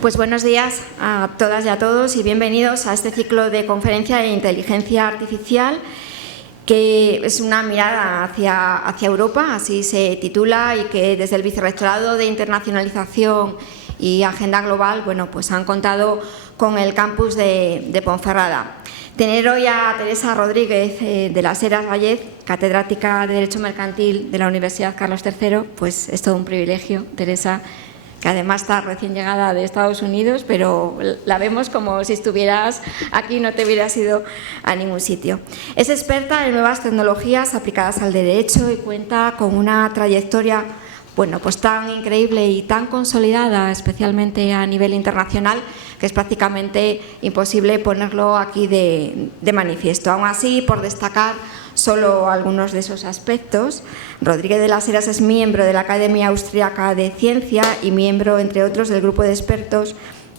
Pues buenos días a todas y a todos y bienvenidos a este ciclo de conferencia de inteligencia artificial, que es una mirada hacia Europa, así se titula, y que desde el Vicerrectorado de Internacionalización y Agenda Global, bueno, pues han contado con el campus de Ponferrada. Tener hoy a Teresa Rodríguez de las Heras Vallez, catedrática de Derecho Mercantil de la Universidad Carlos III, pues es todo un privilegio, Teresa, que además está recién llegada de Estados Unidos, pero la vemos como si estuvieras aquí y no te hubieras ido a ningún sitio. Es experta en nuevas tecnologías aplicadas al derecho y cuenta con una trayectoria, bueno, pues tan increíble y tan consolidada, especialmente a nivel internacional, que es prácticamente imposible ponerlo aquí de manifiesto. Aún así, por destacar solo algunos de esos aspectos, Rodríguez de las Heras es miembro de la Academia Austriaca de Ciencia y miembro, entre otros, del grupo de expertos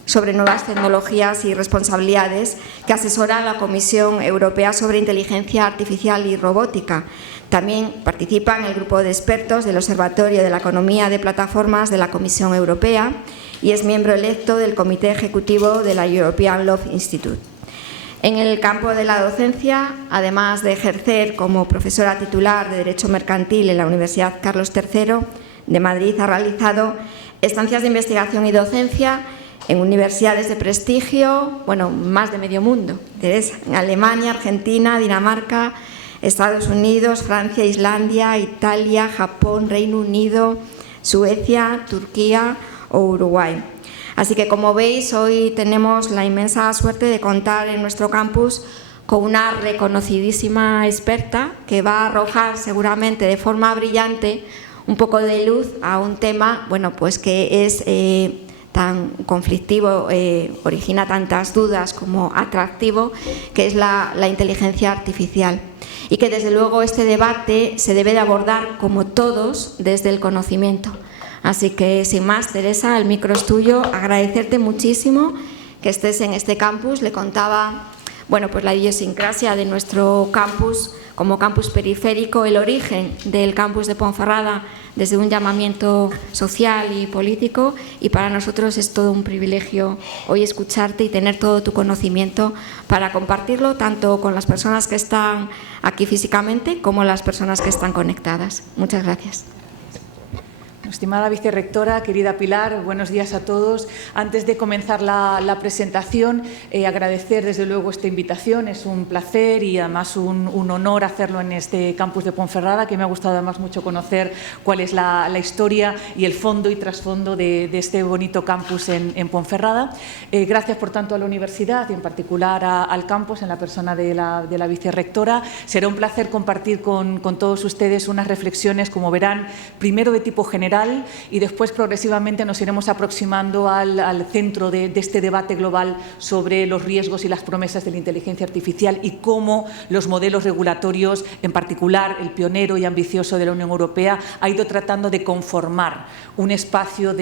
sobre nuevas tecnologías y responsabilidades que asesora a la Comisión Europea sobre Inteligencia Artificial y Robótica. También participa en el grupo de expertos del Observatorio de la Economía de Plataformas de la Comisión Europea y es miembro electo del Comité Ejecutivo de la European Law Institute. En el campo de la docencia, además de ejercer como profesora titular de Derecho Mercantil en la Universidad Carlos III de Madrid, ha realizado estancias de investigación y docencia en universidades de prestigio, bueno, más de medio mundo, en Alemania, Argentina, Dinamarca, Estados Unidos, Francia, Islandia, Italia, Japón, Reino Unido, Suecia, Turquía o Uruguay. Así que, como veis, hoy tenemos la inmensa suerte de contar en nuestro campus con una reconocidísima experta que va a arrojar seguramente de forma brillante un poco de luz a un tema, bueno, pues que es tan conflictivo, origina tantas dudas como atractivo, que es la inteligencia artificial. Y que desde luego este debate se debe de abordar, como todos, desde el conocimiento. Así que, sin más, Teresa, el micro es tuyo. Agradecerte muchísimo que estés en este campus. Le contaba, bueno, pues la idiosincrasia de nuestro campus como campus periférico, el origen del campus de Ponferrada desde un llamamiento social y político, y para nosotros es todo un privilegio hoy escucharte y tener todo tu conocimiento para compartirlo tanto con las personas que están aquí físicamente como las personas que están conectadas. Muchas gracias. Estimada vicerrectora, querida Pilar, buenos días a todos. Antes de comenzar la presentación, agradecer desde luego esta invitación. Es un placer y además un honor hacerlo en este campus de Ponferrada, que me ha gustado además mucho conocer cuál es la historia y el fondo y trasfondo de este bonito campus en Ponferrada. Gracias, por tanto, a la universidad y en particular al campus en la persona de la vicerrectora. Será un placer compartir con todos ustedes unas reflexiones, como verán, primero de tipo general, y después progresivamente nos iremos aproximando al centro de este debate global sobre los riesgos y las promesas de la inteligencia artificial y cómo los modelos regulatorios, en particular el pionero y ambicioso de la Unión Europea, ha ido tratando de conformar un espacio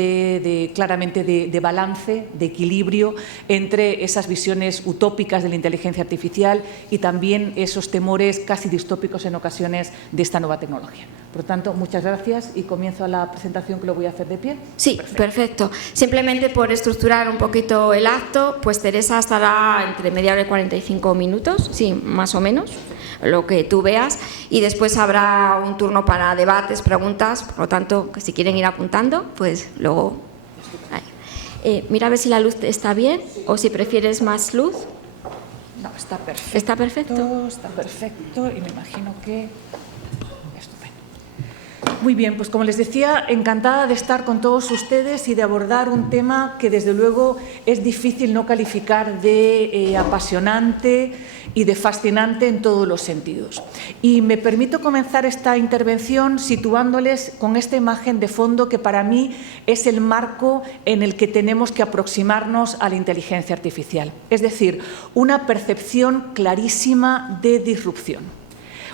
claramente de balance, de equilibrio entre esas visiones utópicas de la inteligencia artificial y también esos temores casi distópicos en ocasiones de esta nueva tecnología. Por lo tanto, muchas gracias y comienzo la presentación, que lo voy a hacer de pie. Sí, perfecto. Simplemente por estructurar un poquito el acto, pues Teresa estará entre media hora y 45 minutos, sí, más o menos, lo que tú veas, y después habrá un turno para debates, preguntas, por lo tanto, que si quieren ir apuntando, pues luego... mira a ver si la luz está bien o si prefieres más luz. No, está perfecto. ¿Está perfecto? Está perfecto y me imagino que... Muy bien, pues como les decía, encantada de estar con todos ustedes y de abordar un tema que desde luego es difícil no calificar de apasionante y de fascinante en todos los sentidos. Y me permito comenzar esta intervención situándoles con esta imagen de fondo que para mí es el marco en el que tenemos que aproximarnos a la inteligencia artificial. Es decir, una percepción clarísima de disrupción.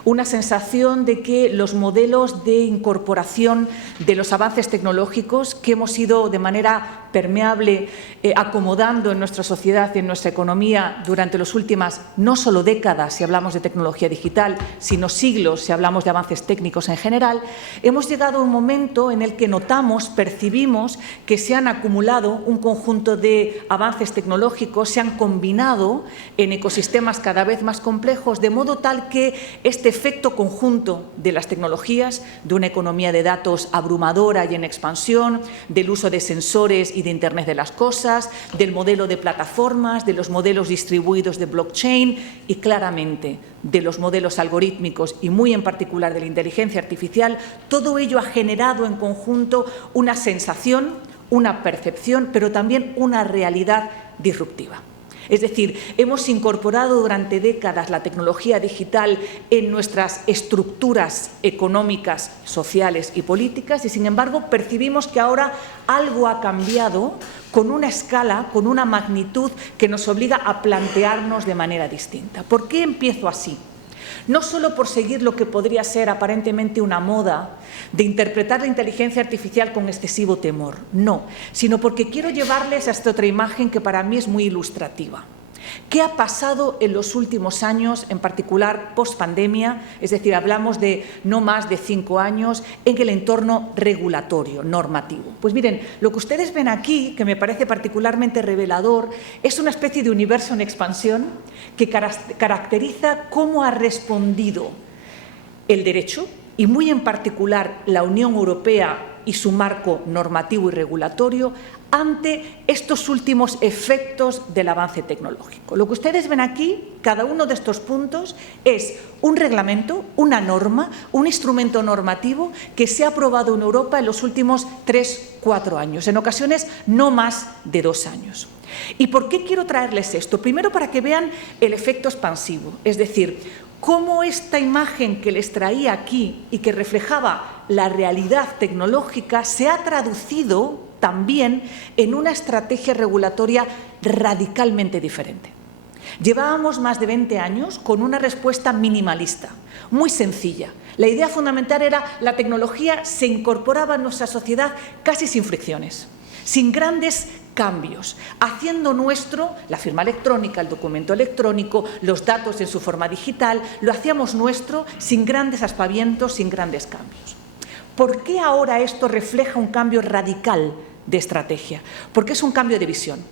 una sensación de que los modelos de incorporación de los avances tecnológicos que hemos ido de manera permeable acomodando en nuestra sociedad y en nuestra economía durante las últimas no solo décadas, si hablamos de tecnología digital, sino siglos, si hablamos de avances técnicos en general, hemos llegado a un momento en el que notamos, percibimos que se han acumulado un conjunto de avances tecnológicos, se han combinado en ecosistemas cada vez más complejos, de modo tal que este efecto conjunto de las tecnologías, de una economía de datos abrumadora y en expansión, del uso de sensores y de Internet de las cosas, del modelo de plataformas, de los modelos distribuidos de blockchain y claramente de los modelos algorítmicos y muy en particular de la inteligencia artificial, todo ello ha generado en conjunto una sensación, una percepción, pero también una realidad disruptiva. Es decir, hemos incorporado durante décadas la tecnología digital en nuestras estructuras económicas, sociales y políticas y, sin embargo, percibimos que ahora algo ha cambiado con una escala, con una magnitud que nos obliga a plantearnos de manera distinta. ¿Por qué empiezo así? No solo por seguir lo que podría ser aparentemente una moda de interpretar la inteligencia artificial con excesivo temor, no, sino porque quiero llevarles a esta otra imagen que para mí es muy ilustrativa. ¿Qué ha pasado en los últimos años, en particular post-pandemia? Es decir, hablamos de no más de 5 años en el entorno regulatorio, normativo. Pues miren, lo que ustedes ven aquí, que me parece particularmente revelador, es una especie de universo en expansión que caracteriza cómo ha respondido el derecho y muy en particular la Unión Europea y su marco normativo y regulatorio ante estos últimos efectos del avance tecnológico. Lo que ustedes ven aquí, cada uno de estos puntos, es un reglamento, una norma, un instrumento normativo que se ha aprobado en Europa en los últimos 3-4 años, en ocasiones no más de 2 años. ¿Y por qué quiero traerles esto? Primero, para que vean el efecto expansivo, es decir, cómo esta imagen que les traía aquí y que reflejaba la realidad tecnológica se ha traducido también en una estrategia regulatoria radicalmente diferente. Llevábamos más de 20 años con una respuesta minimalista, muy sencilla. La idea fundamental era que la tecnología se incorporaba en nuestra sociedad casi sin fricciones, sin grandes cambios, haciendo nuestro la firma electrónica, el documento electrónico, los datos en su forma digital, lo hacíamos nuestro sin grandes aspavientos, sin grandes cambios. ¿Por qué ahora esto refleja un cambio radical de estrategia? Porque es un cambio de visión.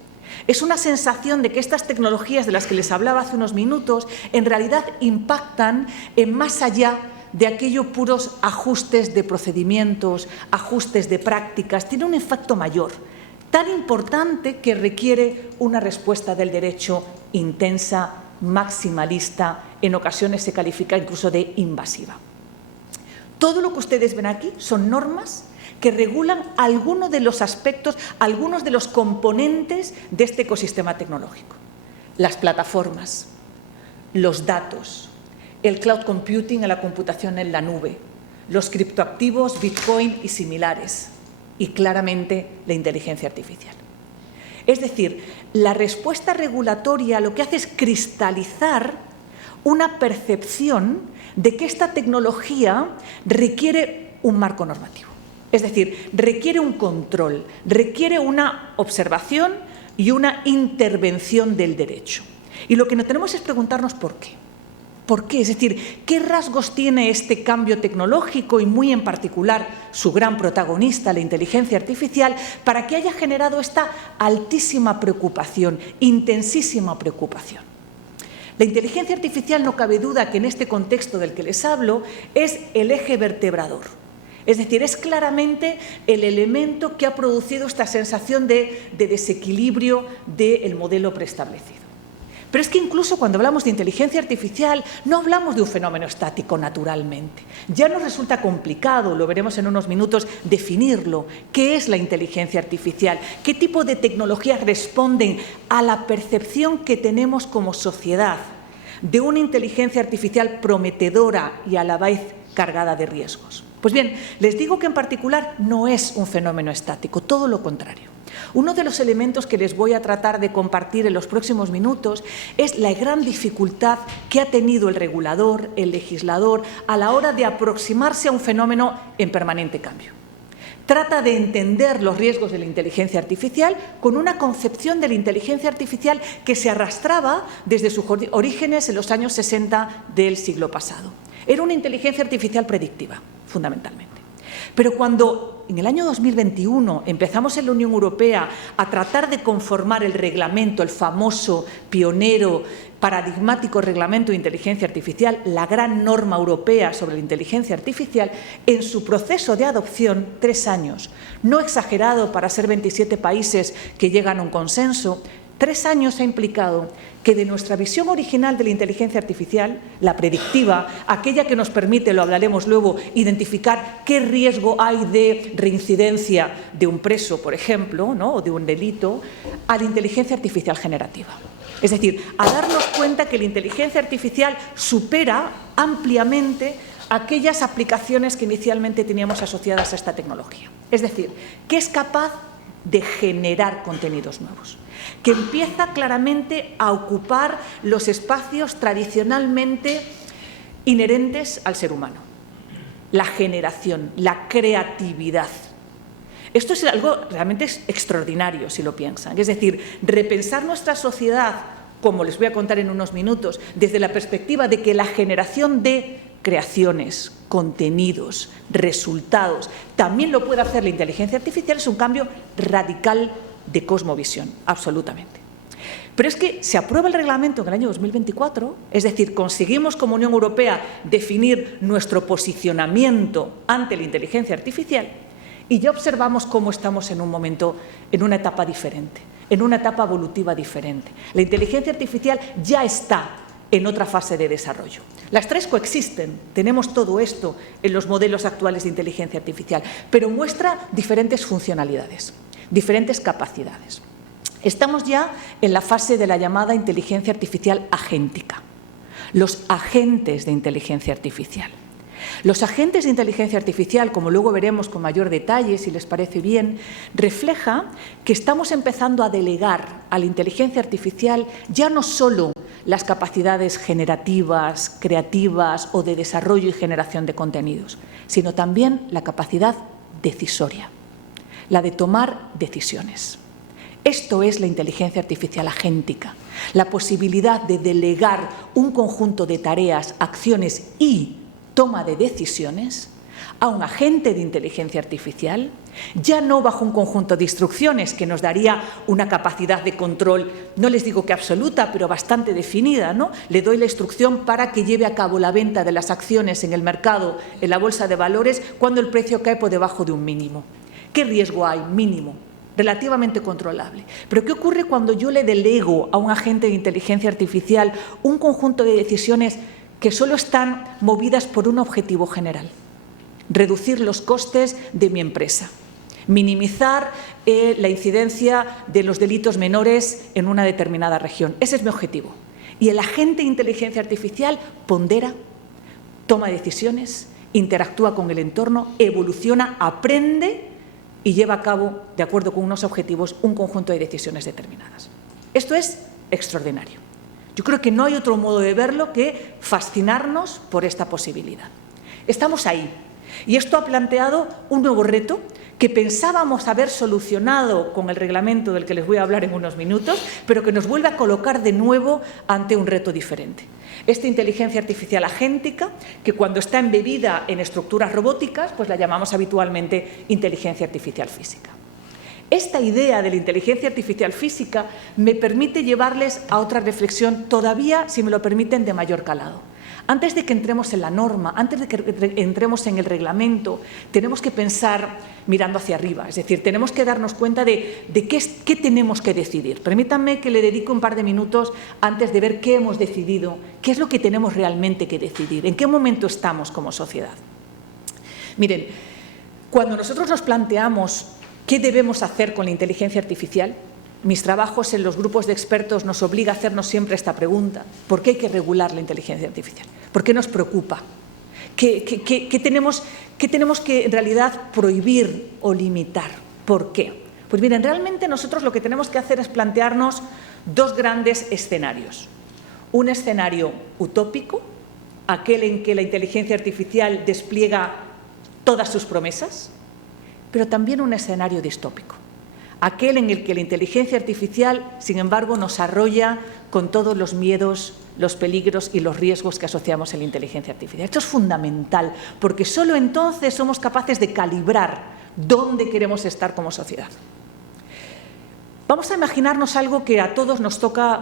Es una sensación de que estas tecnologías de las que les hablaba hace unos minutos en realidad impactan en más allá de aquellos puros ajustes de procedimientos, ajustes de prácticas, tiene un efecto mayor, tan importante que requiere una respuesta del derecho intensa, maximalista, en ocasiones se califica incluso de invasiva. Todo lo que ustedes ven aquí son normas que regulan algunos de los aspectos, algunos de los componentes de este ecosistema tecnológico. Las plataformas, los datos, el cloud computing, la computación en la nube, los criptoactivos, Bitcoin y similares, y claramente la inteligencia artificial. Es decir, la respuesta regulatoria lo que hace es cristalizar una percepción de que esta tecnología requiere un marco normativo. Es decir, requiere un control, requiere una observación y una intervención del derecho. Y lo que no tenemos es preguntarnos por qué. ¿Por qué? Es decir, ¿qué rasgos tiene este cambio tecnológico y muy en particular su gran protagonista, la inteligencia artificial, para que haya generado esta altísima preocupación, intensísima preocupación? La inteligencia artificial, no cabe duda que en este contexto del que les hablo, es el eje vertebrador. Es decir, es claramente el elemento que ha producido esta sensación de desequilibrio del modelo preestablecido. Pero es que incluso cuando hablamos de inteligencia artificial no hablamos de un fenómeno estático naturalmente. Ya nos resulta complicado, lo veremos en unos minutos, definirlo. ¿Qué es la inteligencia artificial? ¿Qué tipo de tecnologías responden a la percepción que tenemos como sociedad de una inteligencia artificial prometedora y a la vez cargada de riesgos? Pues bien, les digo que en particular no es un fenómeno estático, todo lo contrario. Uno de los elementos que les voy a tratar de compartir en los próximos minutos es la gran dificultad que ha tenido el regulador, el legislador, a la hora de aproximarse a un fenómeno en permanente cambio. Trata de entender los riesgos de la inteligencia artificial con una concepción de la inteligencia artificial que se arrastraba desde sus orígenes en los años 60 del siglo pasado. Era una inteligencia artificial predictiva, fundamentalmente. Pero cuando en el año 2021 empezamos en la Unión Europea a tratar de conformar el reglamento, el famoso, pionero, paradigmático reglamento de inteligencia artificial, la gran norma europea sobre la inteligencia artificial, en su proceso de adopción, 3 años, no exagerado para ser 27 países que llegan a un consenso, 3 años ha implicado que de nuestra visión original de la inteligencia artificial, la predictiva, aquella que nos permite, lo hablaremos luego, identificar qué riesgo hay de reincidencia de un preso, por ejemplo, ¿no?, o de un delito, a la inteligencia artificial generativa. Es decir, a darnos cuenta que la inteligencia artificial supera ampliamente aquellas aplicaciones que inicialmente teníamos asociadas a esta tecnología. Es decir, que es capaz de generar contenidos nuevos, que empieza claramente a ocupar los espacios tradicionalmente inherentes al ser humano. La generación, la creatividad. Esto es algo realmente extraordinario, si lo piensan. Es decir, repensar nuestra sociedad, como les voy a contar en unos minutos, desde la perspectiva de que la generación de creaciones, contenidos, resultados, también lo puede hacer la inteligencia artificial, es un cambio radical de cosmovisión, absolutamente. Pero es que se aprueba el reglamento en el año 2024, es decir, conseguimos como Unión Europea definir nuestro posicionamiento ante la inteligencia artificial y ya observamos cómo estamos en un momento, en una etapa diferente, en una etapa evolutiva diferente. La inteligencia artificial ya está en otra fase de desarrollo. Las tres coexisten, tenemos todo esto en los modelos actuales de inteligencia artificial, pero muestra diferentes funcionalidades, diferentes capacidades. Estamos ya en la fase de la llamada inteligencia artificial agéntica, los agentes de inteligencia artificial. Los agentes de inteligencia artificial, como luego veremos con mayor detalle, si les parece bien, refleja que estamos empezando a delegar a la inteligencia artificial ya no solo las capacidades generativas, creativas o de desarrollo y generación de contenidos, sino también la capacidad decisoria, la de tomar decisiones. Esto es la inteligencia artificial agéntica, la posibilidad de delegar un conjunto de tareas, acciones y toma de decisiones a un agente de inteligencia artificial, ya no bajo un conjunto de instrucciones que nos daría una capacidad de control, no les digo que absoluta, pero bastante definida, ¿no? Le doy la instrucción para que lleve a cabo la venta de las acciones en el mercado, en la bolsa de valores, cuando el precio cae por debajo de un mínimo. ¿Qué riesgo hay? Mínimo, relativamente controlable. Pero ¿qué ocurre cuando yo le delego a un agente de inteligencia artificial un conjunto de decisiones que solo están movidas por un objetivo general? Reducir los costes de mi empresa, minimizar la incidencia de los delitos menores en una determinada región. Ese es mi objetivo. Y el agente de inteligencia artificial pondera, toma decisiones, interactúa con el entorno, evoluciona, aprende y lleva a cabo, de acuerdo con unos objetivos, un conjunto de decisiones determinadas. Esto es extraordinario. Yo creo que no hay otro modo de verlo que fascinarnos por esta posibilidad. Estamos ahí. Y esto ha planteado un nuevo reto que pensábamos haber solucionado con el reglamento del que les voy a hablar en unos minutos, pero que nos vuelve a colocar de nuevo ante un reto diferente. Esta inteligencia artificial agéntica, que cuando está embebida en estructuras robóticas, pues la llamamos habitualmente inteligencia artificial física. Esta idea de la inteligencia artificial física me permite llevarles a otra reflexión todavía, si me lo permiten, de mayor calado. Antes de que entremos en la norma, antes de que entremos en el reglamento, tenemos que pensar mirando hacia arriba, es decir, tenemos que darnos cuenta de qué tenemos que decidir. Permítanme que le dedique un par de minutos antes de ver qué hemos decidido, qué es lo que tenemos realmente que decidir, en qué momento estamos como sociedad. Miren, cuando nosotros nos planteamos qué debemos hacer con la inteligencia artificial, mis trabajos en los grupos de expertos nos obliga a hacernos siempre esta pregunta: ¿por qué hay que regular la inteligencia artificial? ¿Por qué nos preocupa? ¿Qué tenemos que en realidad prohibir o limitar? ¿Por qué? Pues miren, realmente nosotros lo que tenemos que hacer es plantearnos dos grandes escenarios. Un escenario utópico, aquel en que la inteligencia artificial despliega todas sus promesas, pero también un escenario distópico, aquel en el que la inteligencia artificial, sin embargo, nos arrolla con todos los miedos, los peligros y los riesgos que asociamos a la inteligencia artificial. Esto es fundamental, porque solo entonces somos capaces de calibrar dónde queremos estar como sociedad. Vamos a imaginarnos algo que a todos nos toca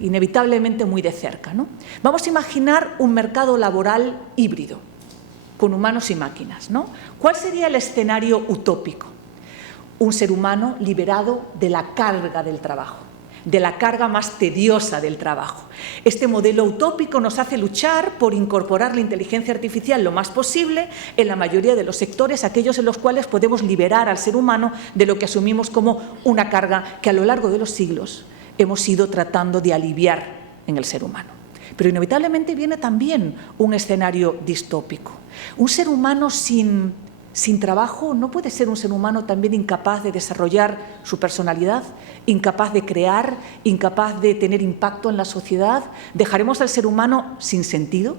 inevitablemente muy de cerca, ¿no? Vamos a imaginar un mercado laboral híbrido, con humanos y máquinas, ¿no? ¿Cuál sería el escenario utópico? Un ser humano liberado de la carga del trabajo, de la carga más tediosa del trabajo. Este modelo utópico nos hace luchar por incorporar la inteligencia artificial lo más posible en la mayoría de los sectores, aquellos en los cuales podemos liberar al ser humano de lo que asumimos como una carga que a lo largo de los siglos hemos ido tratando de aliviar en el ser humano. Pero inevitablemente viene también un escenario distópico. Un ser humano sin trabajo no puede ser un ser humano también incapaz de desarrollar su personalidad, incapaz de crear, incapaz de tener impacto en la sociedad. ¿Dejaremos al ser humano sin sentido,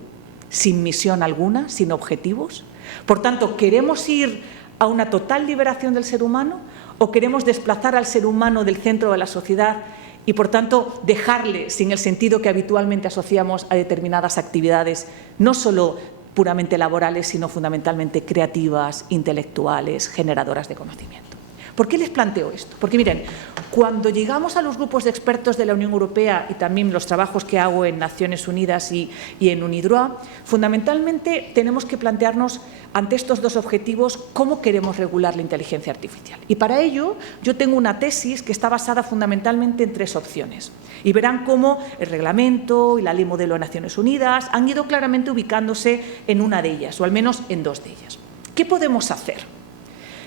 sin misión alguna, sin objetivos? Por tanto, ¿queremos ir a una total liberación del ser humano o queremos desplazar al ser humano del centro de la sociedad y, por tanto, dejarle sin el sentido que habitualmente asociamos a determinadas actividades, no solo puramente laborales, sino fundamentalmente creativas, intelectuales, generadoras de conocimiento? ¿Por qué les planteo esto? Porque miren, cuando llegamos a los grupos de expertos de la Unión Europea y también los trabajos que hago en Naciones Unidas y en UNIDROIT, fundamentalmente tenemos que plantearnos ante estos dos objetivos cómo queremos regular la inteligencia artificial. Y para ello yo tengo una tesis que está basada fundamentalmente en tres opciones. Y verán cómo el reglamento y la ley modelo de Naciones Unidas han ido claramente ubicándose en una de ellas, o al menos en dos de ellas. ¿Qué podemos hacer?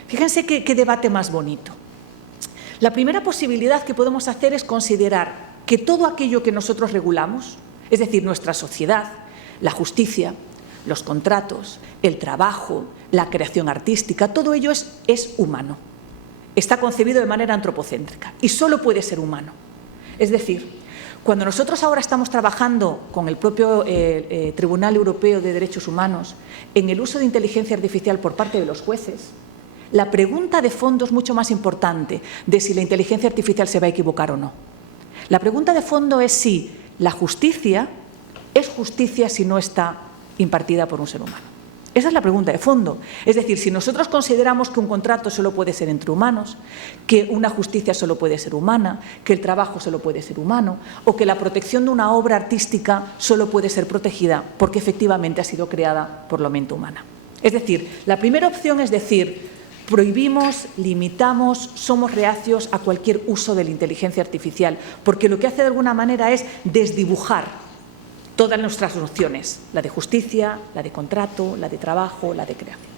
Fíjense qué debate más bonito. La primera posibilidad que podemos hacer es considerar que todo aquello que nosotros regulamos, es decir, nuestra sociedad, la justicia, los contratos, el trabajo, la creación artística, todo ello es humano. Está concebido de manera antropocéntrica y solo puede ser humano. Es decir, cuando nosotros ahora estamos trabajando con el propio Tribunal Europeo de Derechos Humanos en el uso de inteligencia artificial por parte de los jueces, la pregunta de fondo es mucho más importante de si la inteligencia artificial se va a equivocar o no. La pregunta de fondo es si la justicia es justicia si no está impartida por un ser humano. Esa es la pregunta de fondo. Es decir, si nosotros consideramos que un contrato solo puede ser entre humanos, que una justicia solo puede ser humana, que el trabajo solo puede ser humano, o que la protección de una obra artística solo puede ser protegida porque efectivamente ha sido creada por la mente humana. Es decir, la primera opción es decir, prohibimos, limitamos, somos reacios a cualquier uso de la inteligencia artificial, porque lo que hace de alguna manera es desdibujar todas nuestras nociones, la de justicia, la de contrato, la de trabajo, la de creación.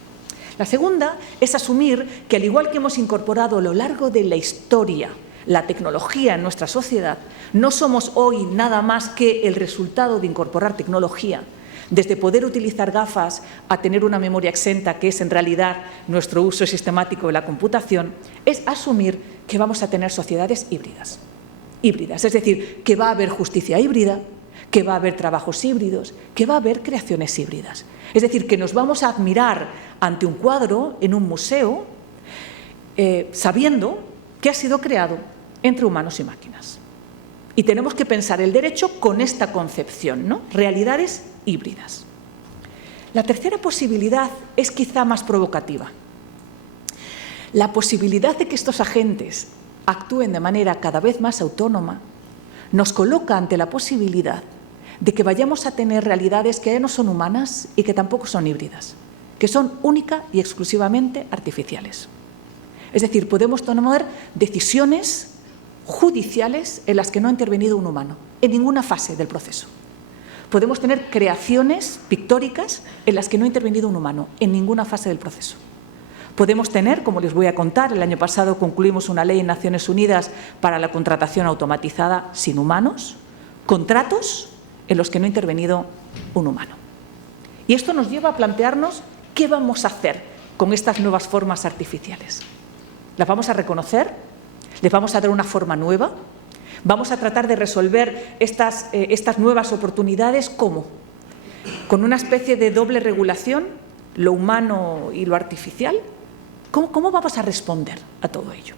La segunda es asumir que, al igual que hemos incorporado a lo largo de la historia la tecnología en nuestra sociedad, no somos hoy nada más que el resultado de incorporar tecnología, desde poder utilizar gafas a tener una memoria exenta, que es en realidad nuestro uso sistemático de la computación, es asumir que vamos a tener sociedades híbridas. Es decir, que va a haber justicia híbrida, que va a haber trabajos híbridos, que va a haber creaciones híbridas. Es decir, que nos vamos a admirar ante un cuadro en un museo sabiendo que ha sido creado entre humanos y máquinas. Y tenemos que pensar el derecho con esta concepción, ¿no? Realidades híbridas. La tercera posibilidad es quizá más provocativa. La posibilidad de que estos agentes actúen de manera cada vez más autónoma nos coloca ante la posibilidad de que vayamos a tener realidades que ya no son humanas y que tampoco son híbridas, que son única y exclusivamente artificiales. Es decir, podemos tomar decisiones judiciales en las que no ha intervenido un humano, en ninguna fase del proceso. Podemos tener creaciones pictóricas en las que no ha intervenido un humano, en ninguna fase del proceso. Podemos tener, como les voy a contar, el año pasado concluimos una ley en Naciones Unidas para la contratación automatizada sin humanos, contratos en los que no ha intervenido un humano. Y esto nos lleva a plantearnos qué vamos a hacer con estas nuevas formas artificiales. las vamos a reconocer, les vamos a dar una forma nueva, vamos a tratar de resolver estas nuevas oportunidades. ¿Cómo? Con una especie de doble regulación, lo humano y lo artificial. ¿Cómo vamos a responder a todo ello?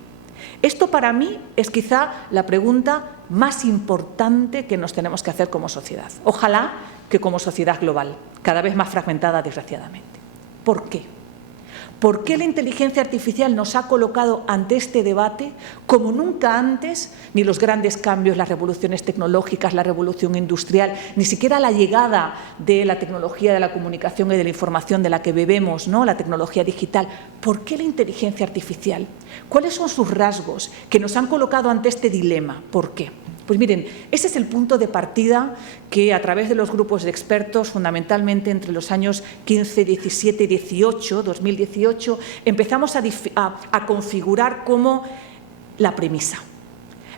Esto para mí es quizá la pregunta más importante que nos tenemos que hacer como sociedad. Ojalá que como sociedad global, cada vez más fragmentada, desgraciadamente. ¿Por qué? ¿Por qué la inteligencia artificial nos ha colocado ante este debate como nunca antes? Ni los grandes cambios, las revoluciones tecnológicas, la revolución industrial, ni siquiera la llegada de la tecnología de la comunicación y de la información de la que bebemos, ¿no? La tecnología digital. ¿Por qué la inteligencia artificial? ¿Cuáles son sus rasgos que nos han colocado ante este dilema? ¿Por qué? Pues miren, ese es el punto de partida que a través de los grupos de expertos, fundamentalmente entre los años 15, 17, 18, 2018, empezamos a configurar como la premisa.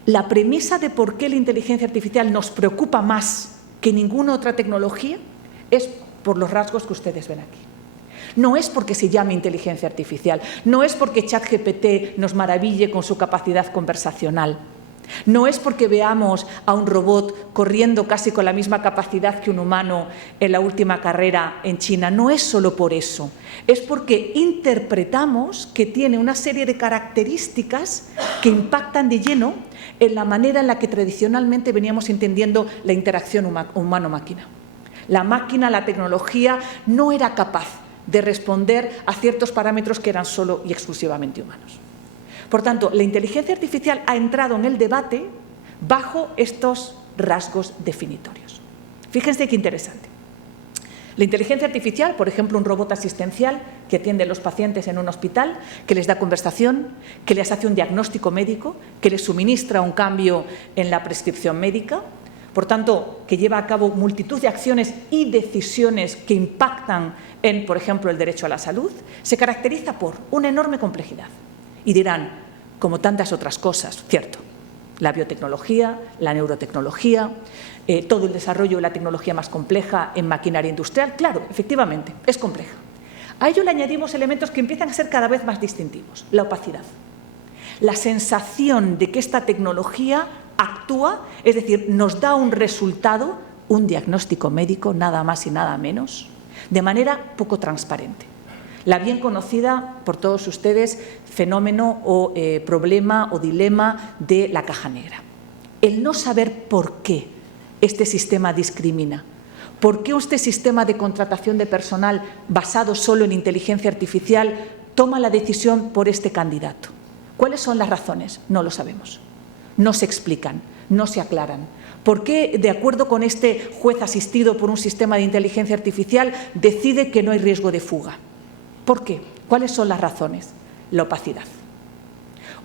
La premisa de por qué la inteligencia artificial nos preocupa más que ninguna otra tecnología es por los rasgos que ustedes ven aquí. No es porque se llame inteligencia artificial, no es porque ChatGPT nos maraville con su capacidad conversacional. No es porque veamos a un robot corriendo casi con la misma capacidad que un humano en la última carrera en China. No es solo por eso. Es porque interpretamos que tiene una serie de características que impactan de lleno en la manera en la que tradicionalmente veníamos entendiendo la interacción humano-máquina. La máquina, la tecnología, no era capaz de responder a ciertos parámetros que eran solo y exclusivamente humanos. Por tanto, la inteligencia artificial ha entrado en el debate bajo estos rasgos definitorios. Fíjense qué interesante. La inteligencia artificial, por ejemplo, un robot asistencial que atiende a los pacientes en un hospital, que les da conversación, que les hace un diagnóstico médico, que les suministra un cambio en la prescripción médica, por tanto, que lleva a cabo multitud de acciones y decisiones que impactan en, por ejemplo, el derecho a la salud, se caracteriza por una enorme complejidad. Y dirán, como tantas otras cosas, cierto, la biotecnología, la neurotecnología, todo el desarrollo de la tecnología más compleja en maquinaria industrial, claro, efectivamente, es compleja. A ello le añadimos elementos que empiezan a ser cada vez más distintivos, la opacidad, la sensación de que esta tecnología actúa, es decir, nos da un resultado, un diagnóstico médico, nada más y nada menos, de manera poco transparente. La bien conocida por todos ustedes fenómeno o problema o dilema de la caja negra. El no saber por qué este sistema discrimina. ¿Por qué este sistema de contratación de personal basado solo en inteligencia artificial toma la decisión por este candidato? ¿Cuáles son las razones? No lo sabemos. No se explican, no se aclaran. ¿Por qué, de acuerdo con este juez asistido por un sistema de inteligencia artificial, decide que no hay riesgo de fuga? ¿Por qué? ¿Cuáles son las razones? La opacidad.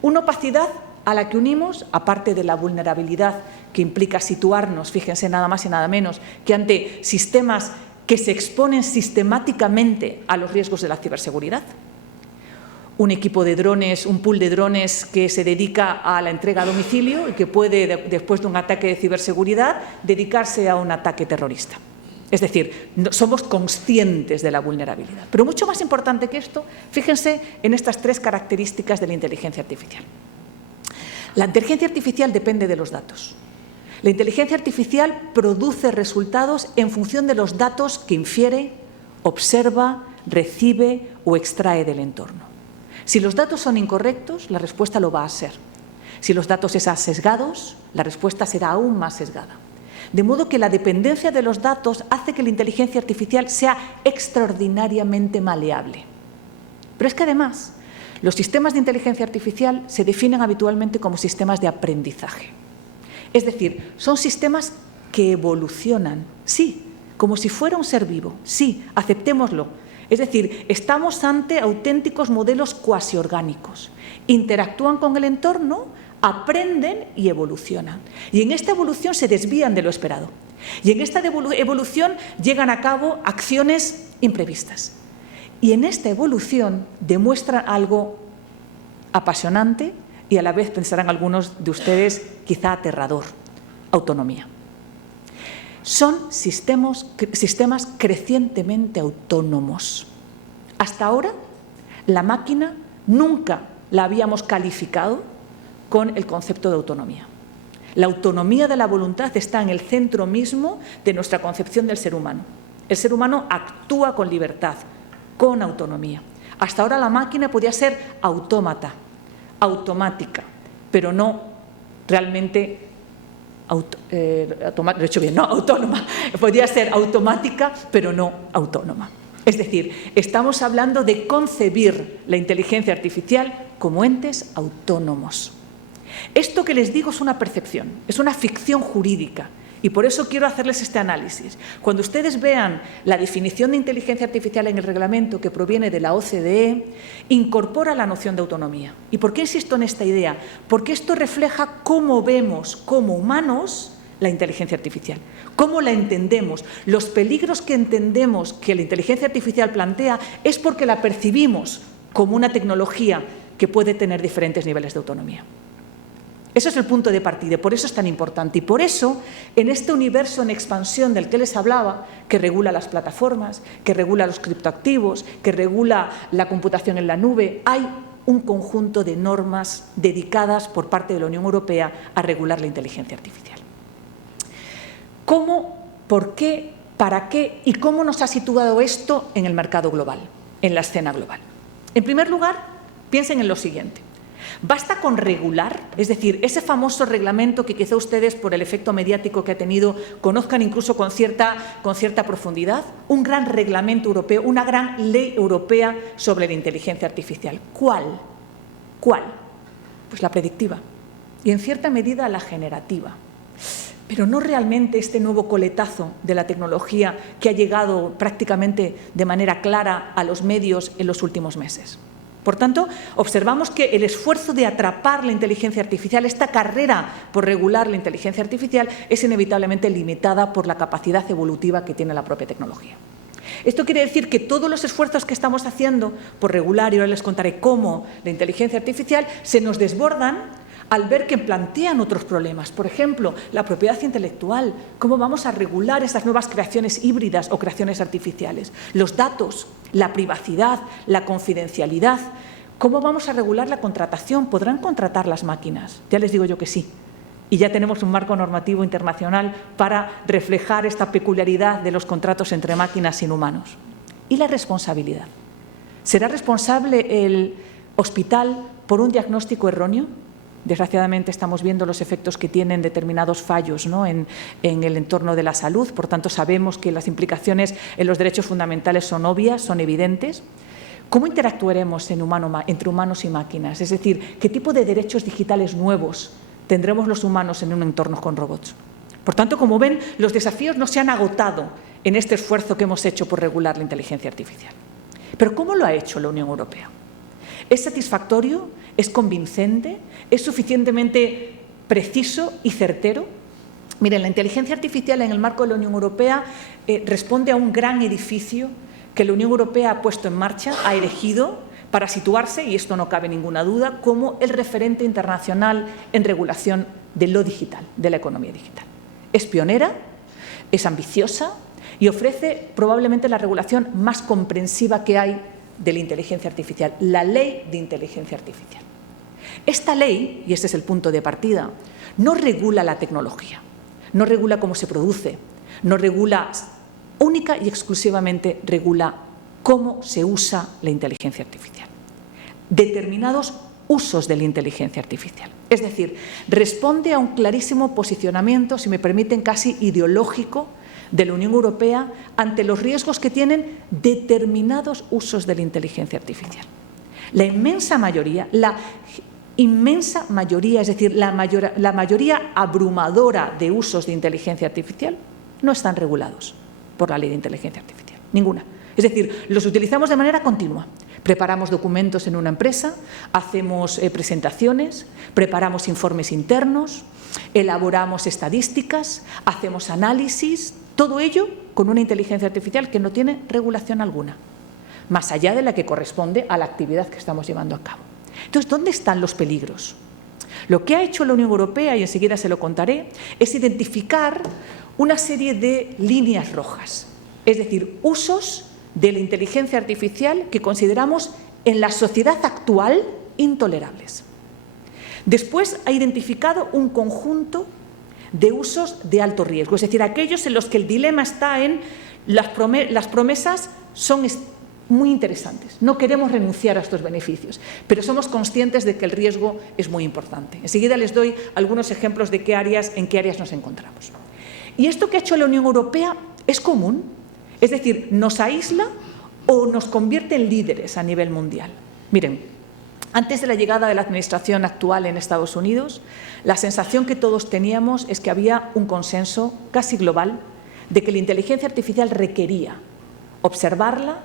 Una opacidad a la que unimos, aparte de la vulnerabilidad que implica situarnos, fíjense nada más y nada menos, que ante sistemas que se exponen sistemáticamente a los riesgos de la ciberseguridad. Un equipo de drones, un pool de drones que se dedica a la entrega a domicilio y que puede, después de un ataque de ciberseguridad, dedicarse a un ataque terrorista. Es decir, somos conscientes de la vulnerabilidad. Pero mucho más importante que esto, fíjense en estas tres características de la inteligencia artificial. La inteligencia artificial depende de los datos. La inteligencia artificial produce resultados en función de los datos que infiere, observa, recibe o extrae del entorno. Si los datos son incorrectos, la respuesta lo va a ser. Si los datos están sesgados, la respuesta será aún más sesgada. De modo que la dependencia de los datos hace que la inteligencia artificial sea extraordinariamente maleable. Pero es que además, los sistemas de inteligencia artificial se definen habitualmente como sistemas de aprendizaje. Es decir, son sistemas que evolucionan, sí, como si fuera un ser vivo, sí, aceptémoslo. Es decir, estamos ante auténticos modelos cuasi orgánicos. Interactúan con el entorno, aprenden y evolucionan. Y en esta evolución se desvían de lo esperado. Y en esta evolución llegan a cabo acciones imprevistas. Y en esta evolución demuestran algo apasionante y a la vez pensarán algunos de ustedes quizá aterrador: autonomía. Son sistemas crecientemente autónomos. Hasta ahora, la máquina nunca la habíamos calificado con el concepto de autonomía. La autonomía de la voluntad está en el centro mismo de nuestra concepción del ser humano. El ser humano actúa con libertad, con autonomía. Hasta ahora la máquina podía ser autómata, automática, pero no realmente lo he hecho bien, no autónoma. Podía ser automática, pero no autónoma. Es decir, estamos hablando de concebir la inteligencia artificial como entes autónomos. Esto que les digo es una percepción, es una ficción jurídica. Y por eso quiero hacerles este análisis. Cuando ustedes vean la definición de inteligencia artificial en el reglamento que proviene de la OCDE, incorpora la noción de autonomía. ¿Y por qué insisto en esta idea? Porque esto refleja cómo vemos como humanos la inteligencia artificial, cómo la entendemos. Los peligros que entendemos que la inteligencia artificial plantea es porque la percibimos como una tecnología que puede tener diferentes niveles de autonomía. Ese es el punto de partida, por eso es tan importante. Y por eso, en este universo en expansión del que les hablaba, que regula las plataformas, que regula los criptoactivos, que regula la computación en la nube, hay un conjunto de normas dedicadas por parte de la Unión Europea a regular la inteligencia artificial. ¿Cómo, por qué, para qué y cómo nos ha situado esto en el mercado global, en la escena global? En primer lugar, piensen en lo siguiente. Basta con regular, es decir, ese famoso reglamento que quizá ustedes, por el efecto mediático que ha tenido, conozcan incluso con cierta profundidad, un gran reglamento europeo, una gran ley europea sobre la inteligencia artificial. ¿Cuál? ¿Cuál? Pues la predictiva y en cierta medida la generativa. Pero no realmente este nuevo coletazo de la tecnología que ha llegado prácticamente de manera clara a los medios en los últimos meses. Por tanto, observamos que el esfuerzo de atrapar la inteligencia artificial, esta carrera por regular la inteligencia artificial, es inevitablemente limitada por la capacidad evolutiva que tiene la propia tecnología. Esto quiere decir que todos los esfuerzos que estamos haciendo por regular, y ahora les contaré cómo, la inteligencia artificial, se nos desbordan al ver que plantean otros problemas. Por ejemplo, la propiedad intelectual. ¿Cómo vamos a regular estas nuevas creaciones híbridas o creaciones artificiales? Los datos, la privacidad, la confidencialidad. ¿Cómo vamos a regular la contratación? ¿Podrán contratar las máquinas? Ya les digo yo que sí. Y ya tenemos un marco normativo internacional para reflejar esta peculiaridad de los contratos entre máquinas y humanos. ¿Y la responsabilidad? ¿Será responsable el hospital por un diagnóstico erróneo? Desgraciadamente estamos viendo los efectos que tienen determinados fallos, ¿no?, en el entorno de la salud. Por tanto, sabemos que las implicaciones en los derechos fundamentales son obvias, son evidentes. ¿Cómo interactuaremos entre humanos y máquinas? Es decir, ¿qué tipo de derechos digitales nuevos tendremos los humanos en un entorno con robots? Por tanto, como ven, los desafíos no se han agotado en este esfuerzo que hemos hecho por regular la inteligencia artificial. Pero ¿cómo lo ha hecho la Unión Europea? ¿Es satisfactorio? ¿Es convincente? ¿Es suficientemente preciso y certero? Miren, la inteligencia artificial en el marco de la Unión Europea responde a un gran edificio que la Unión Europea ha puesto en marcha, ha elegido para situarse, y esto no cabe ninguna duda, como el referente internacional en regulación de lo digital, de la economía digital. Es pionera, es ambiciosa y ofrece probablemente la regulación más comprensiva que hay de la inteligencia artificial, la Ley de Inteligencia Artificial. Esta ley, y este es el punto de partida, no regula la tecnología, no regula cómo se produce, no regula única y exclusivamente, regula cómo se usa la inteligencia artificial. Determinados usos de la inteligencia artificial. Es decir, responde a un clarísimo posicionamiento, si me permiten, casi ideológico, de la Unión Europea ante los riesgos que tienen determinados usos de la inteligencia artificial. La inmensa mayoría, es decir, la mayoría abrumadora de usos de inteligencia artificial no están regulados por la Ley de Inteligencia Artificial, ninguna. Es decir, los utilizamos de manera continua. Preparamos documentos en una empresa, hacemos presentaciones, preparamos informes internos, elaboramos estadísticas, hacemos análisis, todo ello con una inteligencia artificial que no tiene regulación alguna, más allá de la que corresponde a la actividad que estamos llevando a cabo. Entonces, ¿dónde están los peligros? Lo que ha hecho la Unión Europea, y enseguida se lo contaré, es identificar una serie de líneas rojas, es decir, usos de la inteligencia artificial que consideramos en la sociedad actual intolerables. Después ha identificado un conjunto de usos de alto riesgo, es decir, aquellos en los que el dilema está en las promesas son muy interesantes, no queremos renunciar a estos beneficios, pero somos conscientes de que el riesgo es muy importante. Enseguida les doy algunos ejemplos de en qué áreas nos encontramos. Y esto que ha hecho la Unión Europea es común, es decir, nos aísla o nos convierte en líderes a nivel mundial. Miren, antes de la llegada de la administración actual en Estados Unidos, la sensación que todos teníamos es que había un consenso casi global de que la inteligencia artificial requería observarla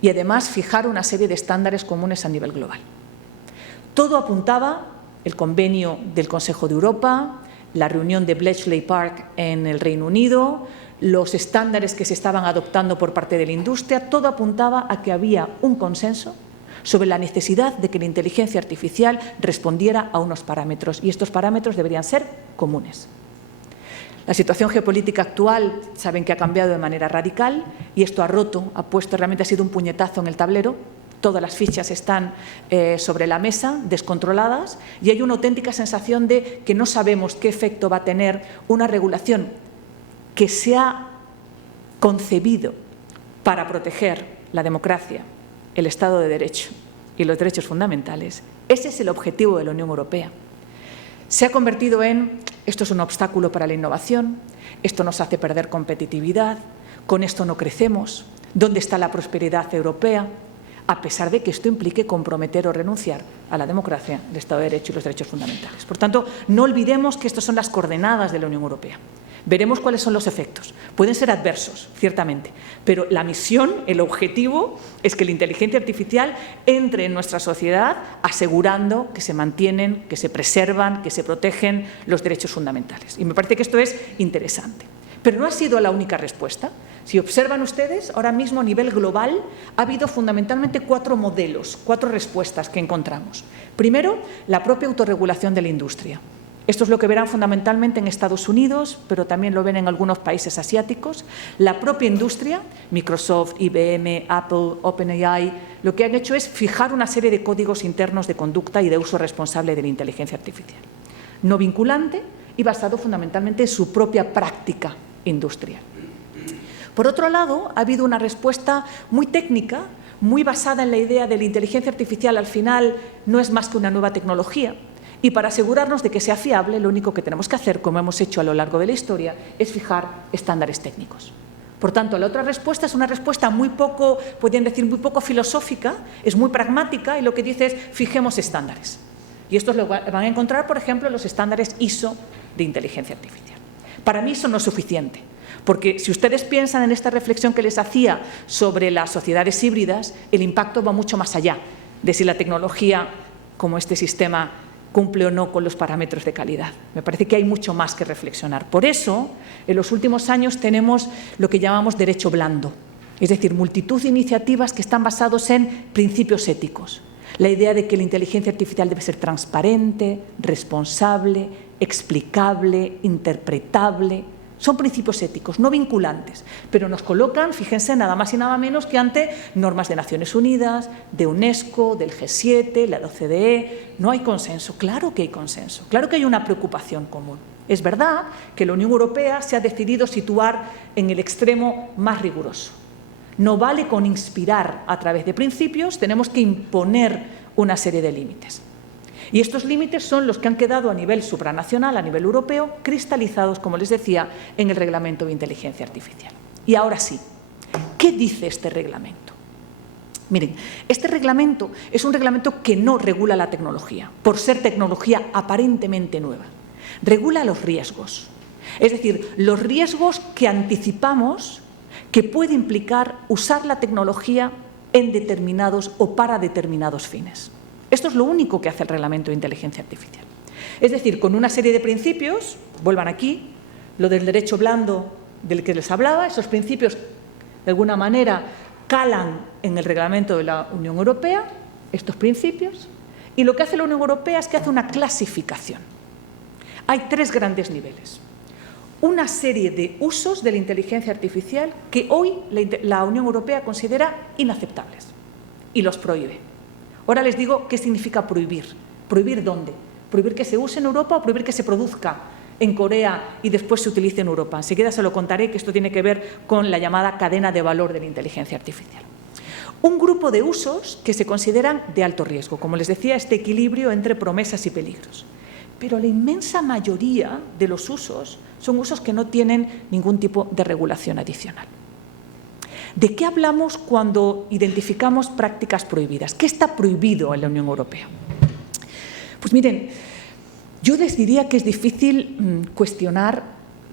y además fijar una serie de estándares comunes a nivel global. Todo apuntaba, el convenio del Consejo de Europa, la reunión de Bletchley Park en el Reino Unido, los estándares que se estaban adoptando por parte de la industria, todo apuntaba a que había un consenso sobre la necesidad de que la inteligencia artificial respondiera a unos parámetros, y estos parámetros deberían ser comunes. La situación geopolítica actual, saben que ha cambiado de manera radical, y esto realmente ha sido un puñetazo en el tablero. Todas las fichas están sobre la mesa, descontroladas, y hay una auténtica sensación de que no sabemos qué efecto va a tener una regulación que se ha concebido para proteger la democracia, el Estado de Derecho y los derechos fundamentales. Ese es el objetivo de la Unión Europea. Se ha convertido en, esto es un obstáculo para la innovación, esto nos hace perder competitividad, con esto no crecemos, ¿dónde está la prosperidad europea? A pesar de que esto implique comprometer o renunciar a la democracia, el Estado de Derecho y los derechos fundamentales. Por tanto, no olvidemos que estas son las coordenadas de la Unión Europea. Veremos cuáles son los efectos. Pueden ser adversos, ciertamente, pero la misión, el objetivo, es que la inteligencia artificial entre en nuestra sociedad asegurando que se mantienen, que se preservan, que se protegen los derechos fundamentales. Y me parece que esto es interesante. Pero no ha sido la única respuesta. Si observan ustedes, ahora mismo a nivel global ha habido fundamentalmente 4 modelos, 4 respuestas que encontramos. Primero, la propia autorregulación de la industria. Esto es lo que verán fundamentalmente en Estados Unidos, pero también lo ven en algunos países asiáticos. La propia industria, Microsoft, IBM, Apple, OpenAI, lo que han hecho es fijar una serie de códigos internos de conducta y de uso responsable de la inteligencia artificial. No vinculante y basado fundamentalmente en su propia práctica industrial. Por otro lado, ha habido una respuesta muy técnica, muy basada en la idea de la inteligencia artificial al final no es más que una nueva tecnología. Y para asegurarnos de que sea fiable, lo único que tenemos que hacer, como hemos hecho a lo largo de la historia, es fijar estándares técnicos. Por tanto, la otra respuesta es una respuesta muy poco, podrían decir, muy poco filosófica, es muy pragmática y lo que dice es fijemos estándares. Y estos lo van a encontrar, por ejemplo, en los estándares ISO de inteligencia artificial. Para mí eso no es suficiente, porque si ustedes piensan en esta reflexión que les hacía sobre las sociedades híbridas, el impacto va mucho más allá de si la tecnología, como este sistema, cumple o no con los parámetros de calidad. Me parece que hay mucho más que reflexionar. Por eso, en los últimos años tenemos lo que llamamos derecho blando, es decir, multitud de iniciativas que están basados en principios éticos. La idea de que la inteligencia artificial debe ser transparente, responsable, explicable, interpretable. Son principios éticos, no vinculantes, pero nos colocan, fíjense, nada más y nada menos que ante normas de Naciones Unidas, de UNESCO, del G7, la OCDE. No hay consenso. Claro que hay consenso, claro que hay una preocupación común. Es verdad que la Unión Europea se ha decidido situar en el extremo más riguroso. No vale con inspirar a través de principios, tenemos que imponer una serie de límites. Y estos límites son los que han quedado a nivel supranacional, a nivel europeo, cristalizados, como les decía, en el Reglamento de Inteligencia Artificial. Y ahora sí, ¿qué dice este reglamento? Miren, este reglamento es un reglamento que no regula la tecnología, por ser tecnología aparentemente nueva. Regula los riesgos, es decir, los riesgos que anticipamos que puede implicar usar la tecnología en determinados o para determinados fines. Esto es lo único que hace el Reglamento de Inteligencia Artificial. Es decir, con una serie de principios, vuelvan aquí, lo del derecho blando del que les hablaba, esos principios de alguna manera calan en el Reglamento de la Unión Europea, estos principios, y lo que hace la Unión Europea es que hace una clasificación. Hay 3 grandes niveles. Una serie de usos de la inteligencia artificial que hoy la Unión Europea considera inaceptables y los prohíbe. Ahora les digo qué significa prohibir. ¿Prohibir dónde? ¿Prohibir que se use en Europa o prohibir que se produzca en Corea y después se utilice en Europa? Enseguida se lo contaré, que esto tiene que ver con la llamada cadena de valor de la inteligencia artificial. Un grupo de usos que se consideran de alto riesgo. Como les decía, este equilibrio entre promesas y peligros. Pero la inmensa mayoría de los usos son usos que no tienen ningún tipo de regulación adicional. ¿De qué hablamos cuando identificamos prácticas prohibidas? ¿Qué está prohibido en la Unión Europea? Pues miren, yo les diría que es difícil cuestionar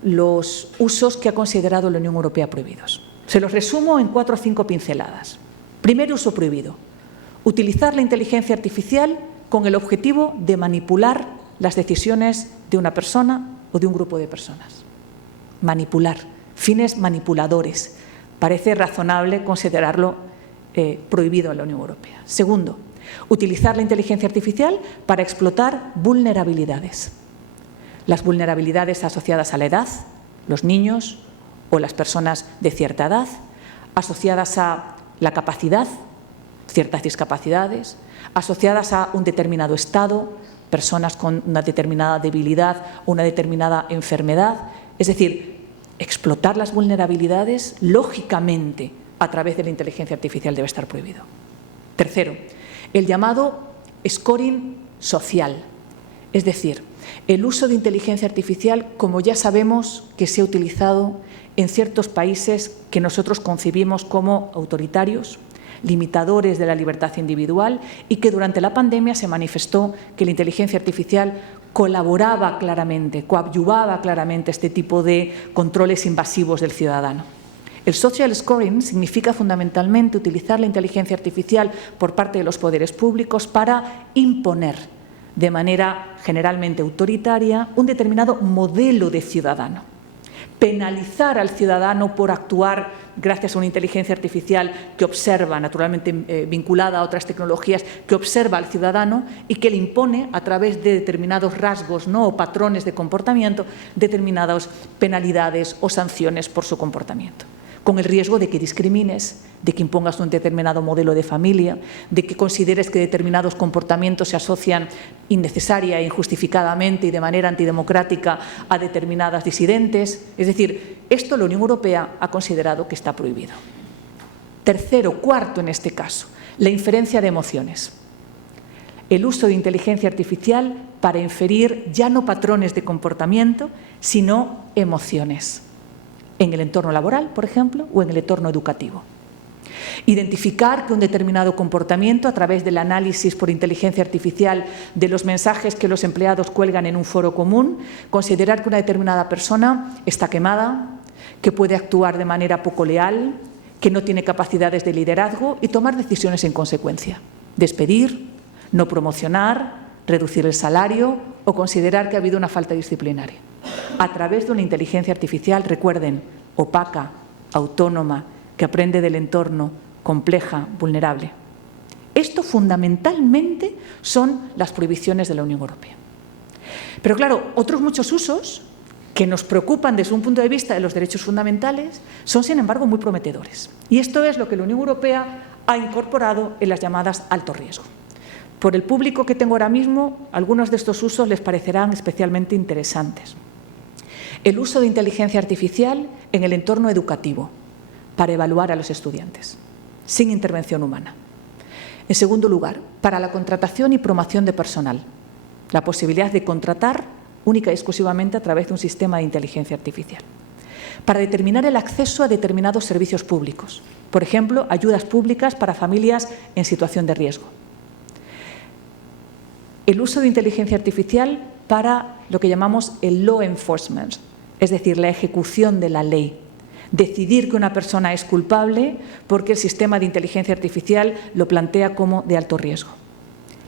los usos que ha considerado la Unión Europea prohibidos. Se los resumo en 4 o 5 pinceladas. Primer uso prohibido: utilizar la inteligencia artificial con el objetivo de manipular las decisiones de una persona o de un grupo de personas. Manipular, fines manipuladores. Parece razonable considerarlo prohibido en la Unión Europea. Segundo, utilizar la inteligencia artificial para explotar vulnerabilidades. Las vulnerabilidades asociadas a la edad, los niños o las personas de cierta edad, asociadas a la capacidad, ciertas discapacidades, asociadas a un determinado estado, personas con una determinada debilidad o una determinada enfermedad. Es decir, explotar las vulnerabilidades, lógicamente, a través de la inteligencia artificial debe estar prohibido. Tercero, el llamado scoring social, es decir, el uso de inteligencia artificial, como ya sabemos que se ha utilizado en ciertos países que nosotros concebimos como autoritarios, limitadores de la libertad individual, y que durante la pandemia se manifestó que la inteligencia artificial colaboraba claramente, coadyuvaba claramente este tipo de controles invasivos del ciudadano. El social scoring significa fundamentalmente utilizar la inteligencia artificial por parte de los poderes públicos para imponer de manera generalmente autoritaria un determinado modelo de ciudadano. Penalizar al ciudadano por actuar gracias a una inteligencia artificial que observa, naturalmente vinculada a otras tecnologías, que observa al ciudadano y que le impone a través de determinados rasgos, ¿no?, o patrones de comportamiento, determinadas penalidades o sanciones por su comportamiento, con el riesgo de que discrimines, de que impongas un determinado modelo de familia, de que consideres que determinados comportamientos se asocian innecesaria e injustificadamente y de manera antidemocrática a determinadas disidentes. Es decir, esto la Unión Europea ha considerado que está prohibido. Tercero, cuarto en este caso, la inferencia de emociones. El uso de inteligencia artificial para inferir ya no patrones de comportamiento, sino emociones, en el entorno laboral, por ejemplo, o en el entorno educativo. Identificar que un determinado comportamiento, a través del análisis por inteligencia artificial de los mensajes que los empleados cuelgan en un foro común, considerar que una determinada persona está quemada, que puede actuar de manera poco leal, que no tiene capacidades de liderazgo, y tomar decisiones en consecuencia. Despedir, no promocionar, reducir el salario o considerar que ha habido una falta disciplinaria. A través de una inteligencia artificial, recuerden, opaca, autónoma, que aprende del entorno, compleja, vulnerable. Esto fundamentalmente son las prohibiciones de la Unión Europea. Pero claro, otros muchos usos que nos preocupan desde un punto de vista de los derechos fundamentales son, sin embargo, muy prometedores. Y esto es lo que la Unión Europea ha incorporado en las llamadas alto riesgo. Por el público que tengo ahora mismo, algunos de estos usos les parecerán especialmente interesantes. El uso de inteligencia artificial en el entorno educativo para evaluar a los estudiantes, sin intervención humana. En segundo lugar, para la contratación y promoción de personal, la posibilidad de contratar única y exclusivamente a través de un sistema de inteligencia artificial. Para determinar el acceso a determinados servicios públicos, por ejemplo, ayudas públicas para familias en situación de riesgo. El uso de inteligencia artificial para lo que llamamos el law enforcement, es decir, la ejecución de la ley. Decidir que una persona es culpable porque el sistema de inteligencia artificial lo plantea como de alto riesgo.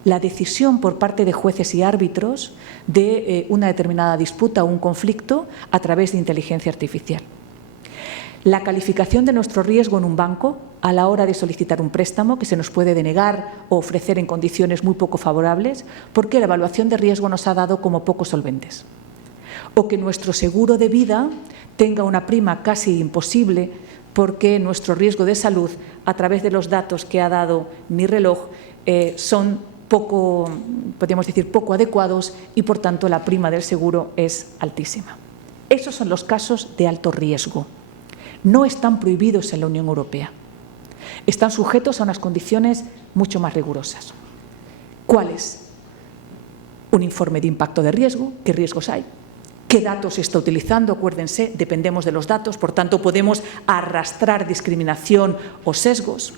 La decisión por parte de jueces y árbitros de una determinada disputa o un conflicto a través de inteligencia artificial. La calificación de nuestro riesgo en un banco a la hora de solicitar un préstamo que se nos puede denegar o ofrecer en condiciones muy poco favorables porque la evaluación de riesgo nos ha dado como poco solventes. O que nuestro seguro de vida tenga una prima casi imposible porque nuestro riesgo de salud, a través de los datos que ha dado mi reloj, son poco, podríamos decir, poco adecuados y, por tanto, la prima del seguro es altísima. Esos son los casos de alto riesgo. No están prohibidos en la Unión Europea. Están sujetos a unas condiciones mucho más rigurosas. ¿Cuáles? Un informe de impacto de riesgo, qué riesgos hay, qué datos se está utilizando, acuérdense, dependemos de los datos, por tanto podemos arrastrar discriminación o sesgos.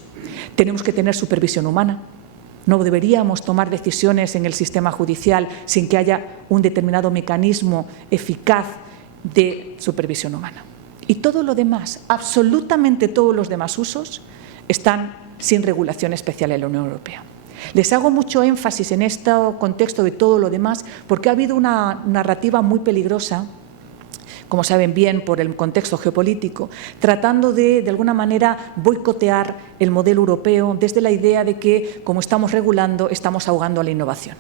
Tenemos que tener supervisión humana. No deberíamos tomar decisiones en el sistema judicial sin que haya un determinado mecanismo eficaz de supervisión humana. Y todo lo demás, absolutamente todos los demás usos, están sin regulación especial en la Unión Europea. Les hago mucho énfasis en este contexto de todo lo demás porque ha habido una narrativa muy peligrosa, como saben bien por el contexto geopolítico, tratando de alguna manera boicotear el modelo europeo desde la idea de que, como estamos regulando, estamos ahogando a la innovación.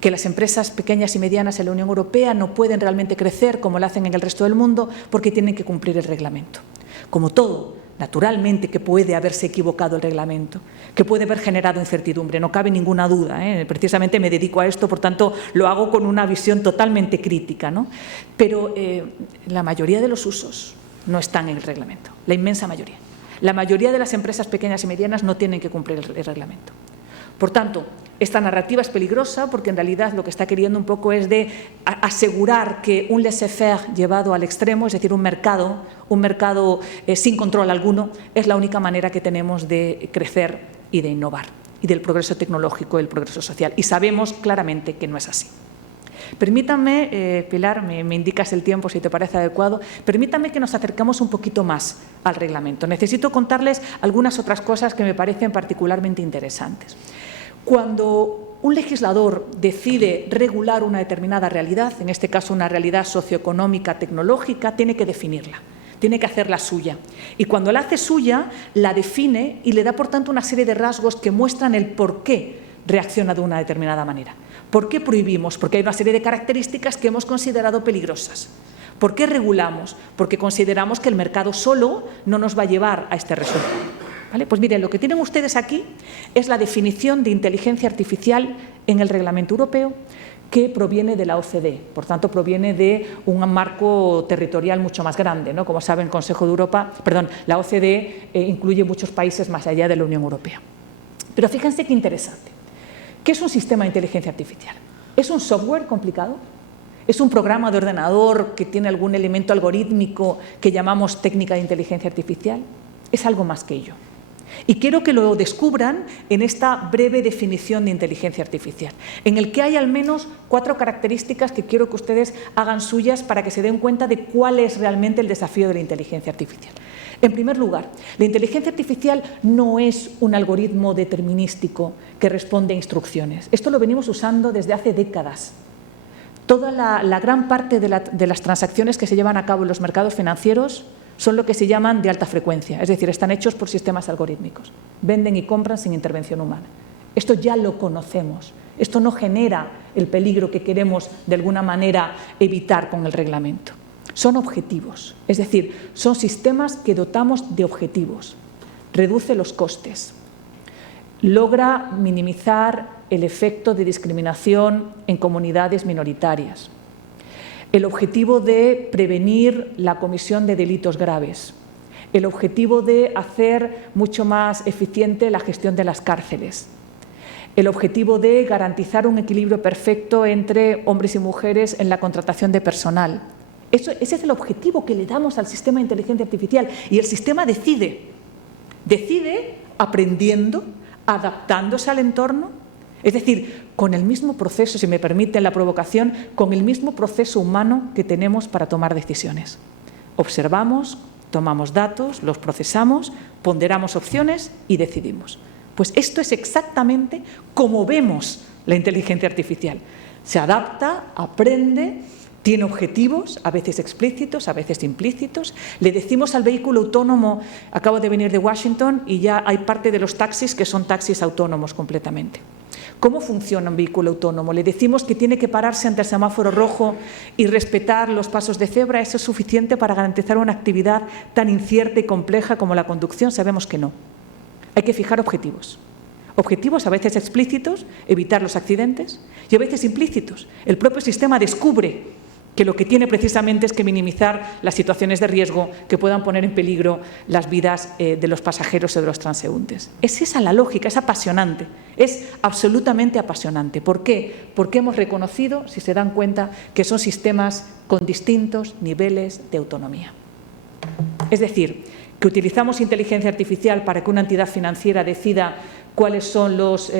Que las empresas pequeñas y medianas en la Unión Europea no pueden realmente crecer como lo hacen en el resto del mundo porque tienen que cumplir el reglamento. Como todo, naturalmente que puede haberse equivocado el reglamento, que puede haber generado incertidumbre, no cabe ninguna duda, Precisamente me dedico a esto, por tanto lo hago con una visión totalmente crítica, ¿no? Pero la mayoría de los usos no están en el reglamento, la inmensa mayoría. La mayoría de las empresas pequeñas y medianas no tienen que cumplir el reglamento. Por tanto, esta narrativa es peligrosa porque en realidad lo que está queriendo un poco es de asegurar que un laissez-faire llevado al extremo, es decir, un mercado sin control alguno, es la única manera que tenemos de crecer y de innovar, y del progreso tecnológico y el progreso social. Y sabemos claramente que no es así. Permítanme, Pilar, me indicas el tiempo si te parece adecuado, permítanme que nos acerquemos un poquito más al reglamento. Necesito contarles algunas otras cosas que me parecen particularmente interesantes. Cuando un legislador decide regular una determinada realidad, en este caso una realidad socioeconómica, tecnológica, tiene que definirla, tiene que hacerla suya. Y cuando la hace suya, la define y le da, por tanto, una serie de rasgos que muestran el por qué reacciona de una determinada manera. ¿Por qué prohibimos? Porque hay una serie de características que hemos considerado peligrosas. ¿Por qué regulamos? Porque consideramos que el mercado solo no nos va a llevar a este resultado. ¿Vale? Pues miren, lo que tienen ustedes aquí es la definición de inteligencia artificial en el Reglamento Europeo que proviene de la OCDE, por tanto proviene de un marco territorial mucho más grande, ¿no? Como saben, la OCDE incluye muchos países más allá de la Unión Europea. Pero fíjense qué interesante. ¿Qué es un sistema de inteligencia artificial? ¿Es un software complicado? ¿Es un programa de ordenador que tiene algún elemento algorítmico que llamamos técnica de inteligencia artificial? Es algo más que ello. Y quiero que lo descubran en esta breve definición de inteligencia artificial, en el que hay al menos 4 características que quiero que ustedes hagan suyas para que se den cuenta de cuál es realmente el desafío de la inteligencia artificial. En primer lugar, la inteligencia artificial no es un algoritmo determinístico que responde a instrucciones. Esto lo venimos usando desde hace décadas. Toda la gran parte de las transacciones que se llevan a cabo en los mercados financieros son lo que se llaman de alta frecuencia, es decir, están hechos por sistemas algorítmicos. Venden y compran sin intervención humana. Esto ya lo conocemos. Esto no genera el peligro que queremos de alguna manera evitar con el reglamento. Son objetivos, es decir, son sistemas que dotamos de objetivos. Reduce los costes. Logra minimizar el efecto de discriminación en comunidades minoritarias. El objetivo de prevenir la comisión de delitos graves, el objetivo de hacer mucho más eficiente la gestión de las cárceles, el objetivo de garantizar un equilibrio perfecto entre hombres y mujeres en la contratación de personal. Ese es el objetivo que le damos al sistema de inteligencia artificial y el sistema decide aprendiendo, adaptándose al entorno. Es decir, con el mismo proceso, si me permiten la provocación, con el mismo proceso humano que tenemos para tomar decisiones. Observamos, tomamos datos, los procesamos, ponderamos opciones y decidimos. Pues esto es exactamente como vemos la inteligencia artificial. Se adapta, aprende, tiene objetivos, a veces explícitos, a veces implícitos. Le decimos al vehículo autónomo, acabo de venir de Washington y ya hay parte de los taxis que son taxis autónomos completamente. ¿Cómo funciona un vehículo autónomo? Le decimos que tiene que pararse ante el semáforo rojo y respetar los pasos de cebra. ¿Eso es suficiente para garantizar una actividad tan incierta y compleja como la conducción? Sabemos que no. Hay que fijar objetivos. Objetivos a veces explícitos, evitar los accidentes, y a veces implícitos. El propio sistema descubre que lo que tiene precisamente es que minimizar las situaciones de riesgo que puedan poner en peligro las vidas de los pasajeros o de los transeúntes. Es esa la lógica, es apasionante, es absolutamente apasionante. ¿Por qué? Porque hemos reconocido, si se dan cuenta, que son sistemas con distintos niveles de autonomía. Es decir, que utilizamos inteligencia artificial para que una entidad financiera decida cuáles son los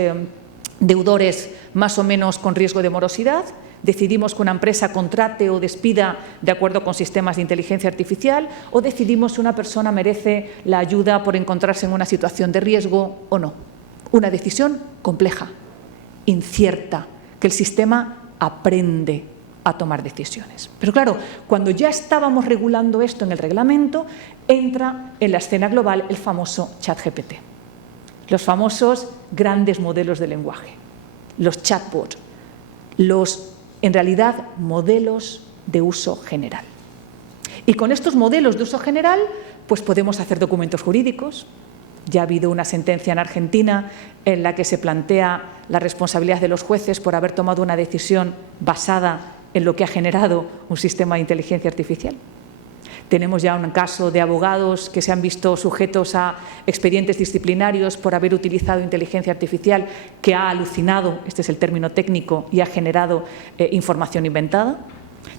deudores más o menos con riesgo de morosidad. Decidimos que una empresa contrate o despida de acuerdo con sistemas de inteligencia artificial, o decidimos si una persona merece la ayuda por encontrarse en una situación de riesgo o no. Una decisión compleja, incierta, que el sistema aprende a tomar decisiones. Pero claro, cuando ya estábamos regulando esto en el reglamento, entra en la escena global el famoso ChatGPT, los famosos grandes modelos de lenguaje, los chatbots, en realidad, modelos de uso general. Y con estos modelos de uso general, pues podemos hacer documentos jurídicos. Ya ha habido una sentencia en Argentina en la que se plantea la responsabilidad de los jueces por haber tomado una decisión basada en lo que ha generado un sistema de inteligencia artificial. Tenemos ya un caso de abogados que se han visto sujetos a expedientes disciplinarios por haber utilizado inteligencia artificial que ha alucinado, este es el término técnico, y ha generado información inventada.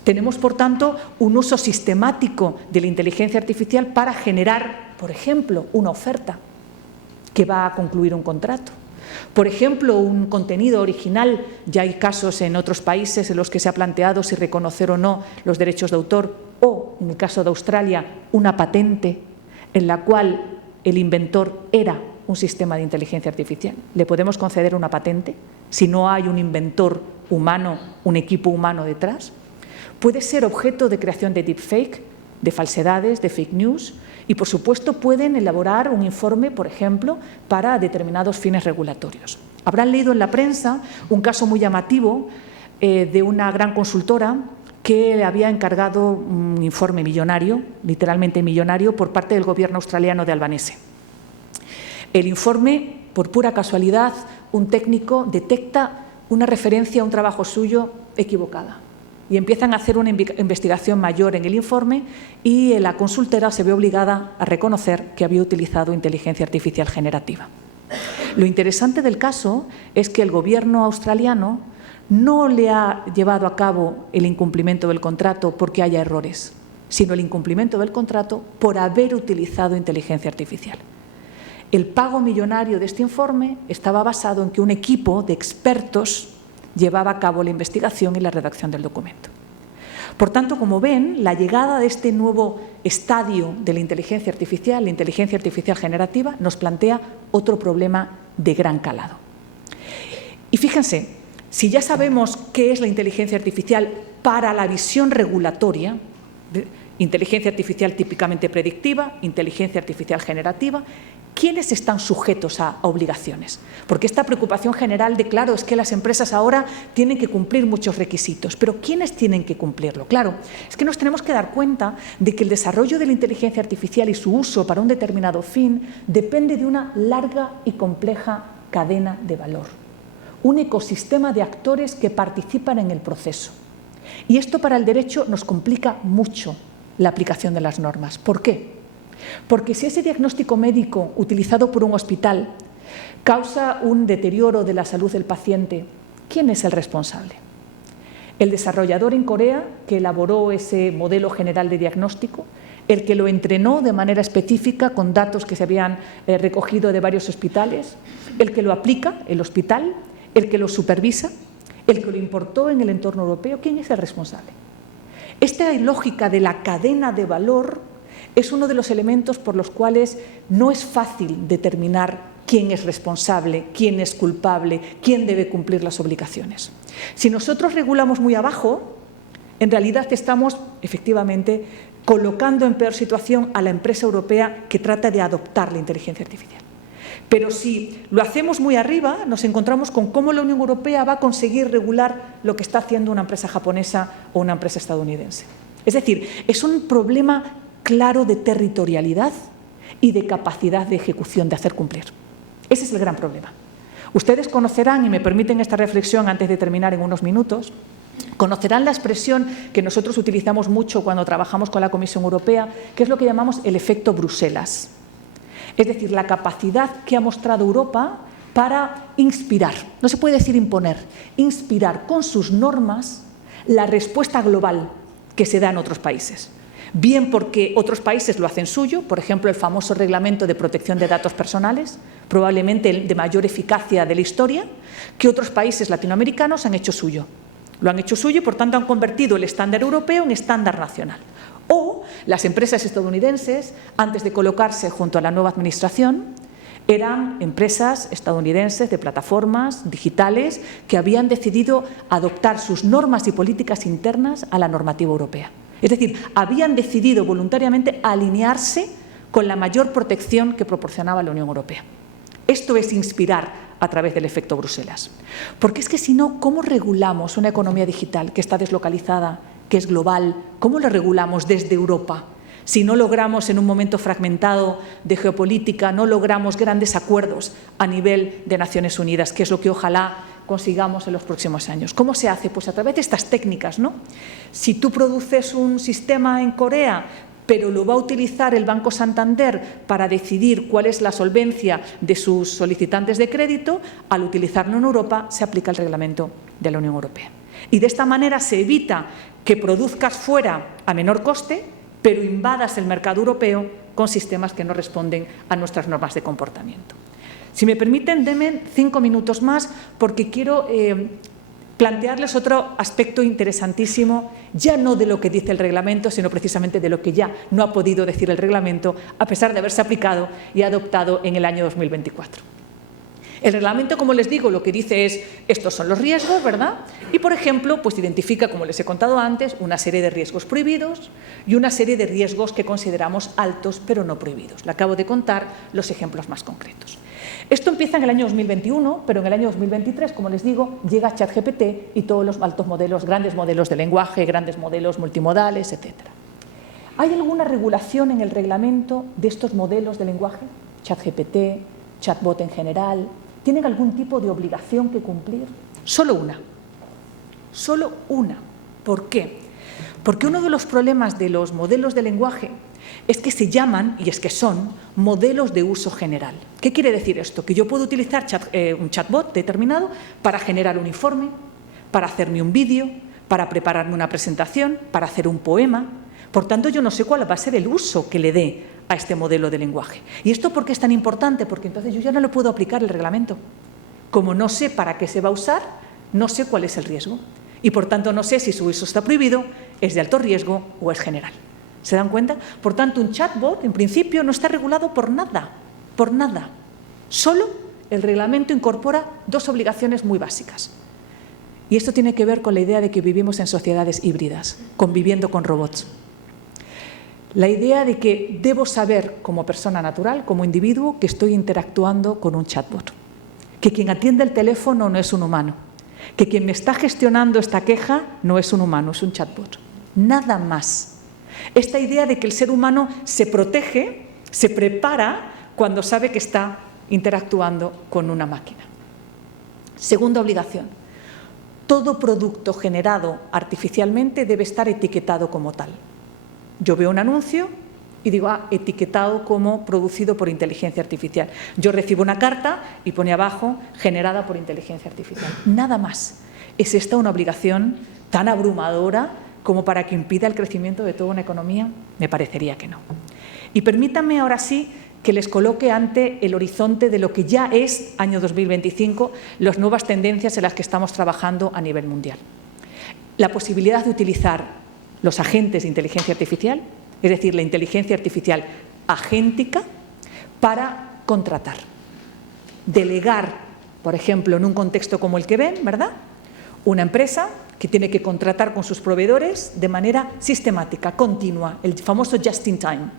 Tenemos, por tanto, un uso sistemático de la inteligencia artificial para generar, por ejemplo, una oferta que va a concluir un contrato. Por ejemplo, un contenido original. Ya hay casos en otros países en los que se ha planteado si reconocer o no los derechos de autor, o, en el caso de Australia, una patente en la cual el inventor era un sistema de inteligencia artificial. ¿Le podemos conceder una patente si no hay un inventor humano, un equipo humano detrás? Puede ser objeto de creación de deepfake, de falsedades, de fake news, y, por supuesto, pueden elaborar un informe, por ejemplo, para determinados fines regulatorios. Habrán leído en la prensa un caso muy llamativo de una gran consultora que le había encargado un informe millonario, literalmente millonario, por parte del gobierno australiano de Albanese. El informe, por pura casualidad, un técnico detecta una referencia a un trabajo suyo equivocada y empiezan a hacer una investigación mayor en el informe, y la consultora se ve obligada a reconocer que había utilizado inteligencia artificial generativa. Lo interesante del caso es que el gobierno australiano no le ha llevado a cabo el incumplimiento del contrato porque haya errores, sino el incumplimiento del contrato por haber utilizado inteligencia artificial. El pago millonario de este informe estaba basado en que un equipo de expertos llevaba a cabo la investigación y la redacción del documento. Por tanto, como ven, la llegada de este nuevo estadio de la inteligencia artificial generativa, nos plantea otro problema de gran calado. Y fíjense, si ya sabemos qué es la inteligencia artificial para la visión regulatoria, inteligencia artificial típicamente predictiva, inteligencia artificial generativa, ¿quiénes están sujetos a obligaciones? Porque esta preocupación general de, claro, es que las empresas ahora tienen que cumplir muchos requisitos, pero ¿quiénes tienen que cumplirlo? Claro, es que nos tenemos que dar cuenta de que el desarrollo de la inteligencia artificial y su uso para un determinado fin depende de una larga y compleja cadena de valor, un ecosistema de actores que participan en el proceso. Y esto para el derecho nos complica mucho la aplicación de las normas. ¿Por qué? Porque si ese diagnóstico médico utilizado por un hospital causa un deterioro de la salud del paciente, ¿quién es el responsable? ¿El desarrollador en Corea que elaboró ese modelo general de diagnóstico? ¿El que lo entrenó de manera específica con datos que se habían recogido de varios hospitales? ¿El que lo aplica, el hospital? ¿El que lo supervisa? ¿El que lo importó en el entorno europeo? ¿Quién es el responsable? Esta lógica de la cadena de valor es uno de los elementos por los cuales no es fácil determinar quién es responsable, quién es culpable, quién debe cumplir las obligaciones. Si nosotros regulamos muy abajo, en realidad estamos, efectivamente, colocando en peor situación a la empresa europea que trata de adoptar la inteligencia artificial. Pero si lo hacemos muy arriba, nos encontramos con cómo la Unión Europea va a conseguir regular lo que está haciendo una empresa japonesa o una empresa estadounidense. Es decir, es un problema claro de territorialidad y de capacidad de ejecución, de hacer cumplir. Ese es el gran problema. Ustedes conocerán, y me permiten esta reflexión antes de terminar en unos minutos, conocerán la expresión que nosotros utilizamos mucho cuando trabajamos con la Comisión Europea, que es lo que llamamos el efecto Bruselas. Es decir, la capacidad que ha mostrado Europa para inspirar, no se puede decir imponer, inspirar con sus normas la respuesta global que se da en otros países. Bien porque otros países lo hacen suyo, por ejemplo, el famoso Reglamento de Protección de Datos Personales, probablemente el de mayor eficacia de la historia, que otros países latinoamericanos han hecho suyo. Lo han hecho suyo y, por tanto, han convertido el estándar europeo en estándar nacional. O las empresas estadounidenses, antes de colocarse junto a la nueva administración, eran empresas estadounidenses de plataformas digitales que habían decidido adoptar sus normas y políticas internas a la normativa europea. Es decir, habían decidido voluntariamente alinearse con la mayor protección que proporcionaba la Unión Europea. Esto es inspirar a través del efecto Bruselas. Porque es que si no, ¿cómo regulamos una economía digital que está deslocalizada, que es global? ¿Cómo la regulamos desde Europa? Si no logramos en un momento fragmentado de geopolítica, no logramos grandes acuerdos a nivel de Naciones Unidas, que es lo que ojalá consigamos en los próximos años. ¿Cómo se hace? Pues a través de estas técnicas, ¿no? Si tú produces un sistema en Corea, pero lo va a utilizar el Banco Santander para decidir cuál es la solvencia de sus solicitantes de crédito, al utilizarlo en Europa se aplica el reglamento de la Unión Europea. Y de esta manera se evita que produzcas fuera a menor coste, pero invadas el mercado europeo con sistemas que no responden a nuestras normas de comportamiento. Si me permiten, denme 5 minutos más porque quiero plantearles otro aspecto interesantísimo, ya no de lo que dice el reglamento, sino precisamente de lo que ya no ha podido decir el reglamento, a pesar de haberse aplicado y adoptado en el año 2024. El reglamento, como les digo, lo que dice es, estos son los riesgos, ¿verdad? Y, por ejemplo, pues identifica, como les he contado antes, una serie de riesgos prohibidos y una serie de riesgos que consideramos altos, pero no prohibidos. Le acabo de contar los ejemplos más concretos. Esto empieza en el año 2021, pero en el año 2023, como les digo, llega ChatGPT y todos los altos modelos, grandes modelos de lenguaje, grandes modelos multimodales, etc. ¿Hay alguna regulación en el reglamento de estos modelos de lenguaje? ChatGPT, chatbot en general, ¿tienen algún tipo de obligación que cumplir? Solo una. Solo una. ¿Por qué? Porque uno de los problemas de los modelos de lenguaje es que se llaman, y es que son, modelos de uso general. ¿Qué quiere decir esto? Que yo puedo utilizar un chatbot determinado para generar un informe, para hacerme un vídeo, para prepararme una presentación, para hacer un poema. Por tanto, yo no sé cuál va a ser el uso que le dé a este modelo de lenguaje. ¿Y esto por qué es tan importante? Porque entonces yo ya no le puedo aplicar el reglamento. Como no sé para qué se va a usar, no sé cuál es el riesgo. Y por tanto no sé si su uso está prohibido, es de alto riesgo o es general. ¿Se dan cuenta? Por tanto, un chatbot, en principio, no está regulado por nada. Por nada. Solo el reglamento incorpora dos obligaciones muy básicas. Y esto tiene que ver con la idea de que vivimos en sociedades híbridas, conviviendo con robots. La idea de que debo saber como persona natural, como individuo, que estoy interactuando con un chatbot. Que quien atiende el teléfono no es un humano. Que quien me está gestionando esta queja no es un humano, es un chatbot. Nada más. Esta idea de que el ser humano se protege, se prepara cuando sabe que está interactuando con una máquina. Segunda obligación. Todo producto generado artificialmente debe estar etiquetado como tal. Yo veo un anuncio y digo, etiquetado como producido por inteligencia artificial. Yo recibo una carta y pone abajo, generada por inteligencia artificial. Nada más. ¿Es esta una obligación tan abrumadora como para que impida el crecimiento de toda una economía? Me parecería que no. Y permítanme ahora sí que les coloque ante el horizonte de lo que ya es, año 2025, las nuevas tendencias en las que estamos trabajando a nivel mundial. La posibilidad de utilizar los agentes de inteligencia artificial, es decir, la inteligencia artificial agéntica, para contratar. Delegar, por ejemplo, en un contexto como el que ven, ¿verdad? Una empresa que tiene que contratar con sus proveedores de manera sistemática, continua, el famoso just in time.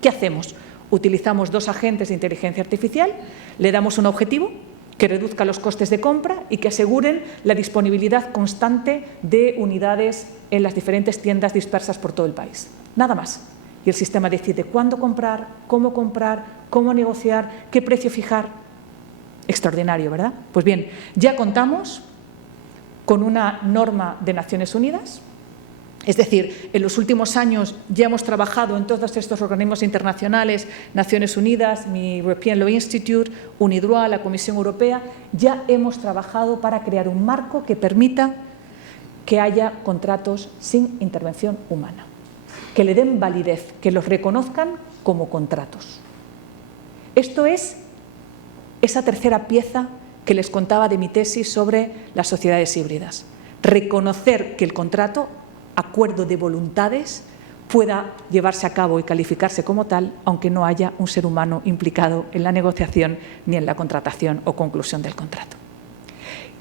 ¿Qué hacemos? Utilizamos dos agentes de inteligencia artificial, le damos un objetivo que reduzca los costes de compra y que aseguren la disponibilidad constante de unidades en las diferentes tiendas dispersas por todo el país. Nada más. Y el sistema decide cuándo comprar, cómo negociar, qué precio fijar. Extraordinario, ¿verdad? Pues bien, ya contamos con una norma de Naciones Unidas. Es decir, en los últimos años ya hemos trabajado en todos estos organismos internacionales, Naciones Unidas, mi European Law Institute, UNIDROIT, la Comisión Europea, ya hemos trabajado para crear un marco que permita que haya contratos sin intervención humana, que le den validez, que los reconozcan como contratos. Esto es esa tercera pieza que les contaba de mi tesis sobre las sociedades híbridas. Reconocer que el contrato, acuerdo de voluntades, pueda llevarse a cabo y calificarse como tal, aunque no haya un ser humano implicado en la negociación ni en la contratación o conclusión del contrato.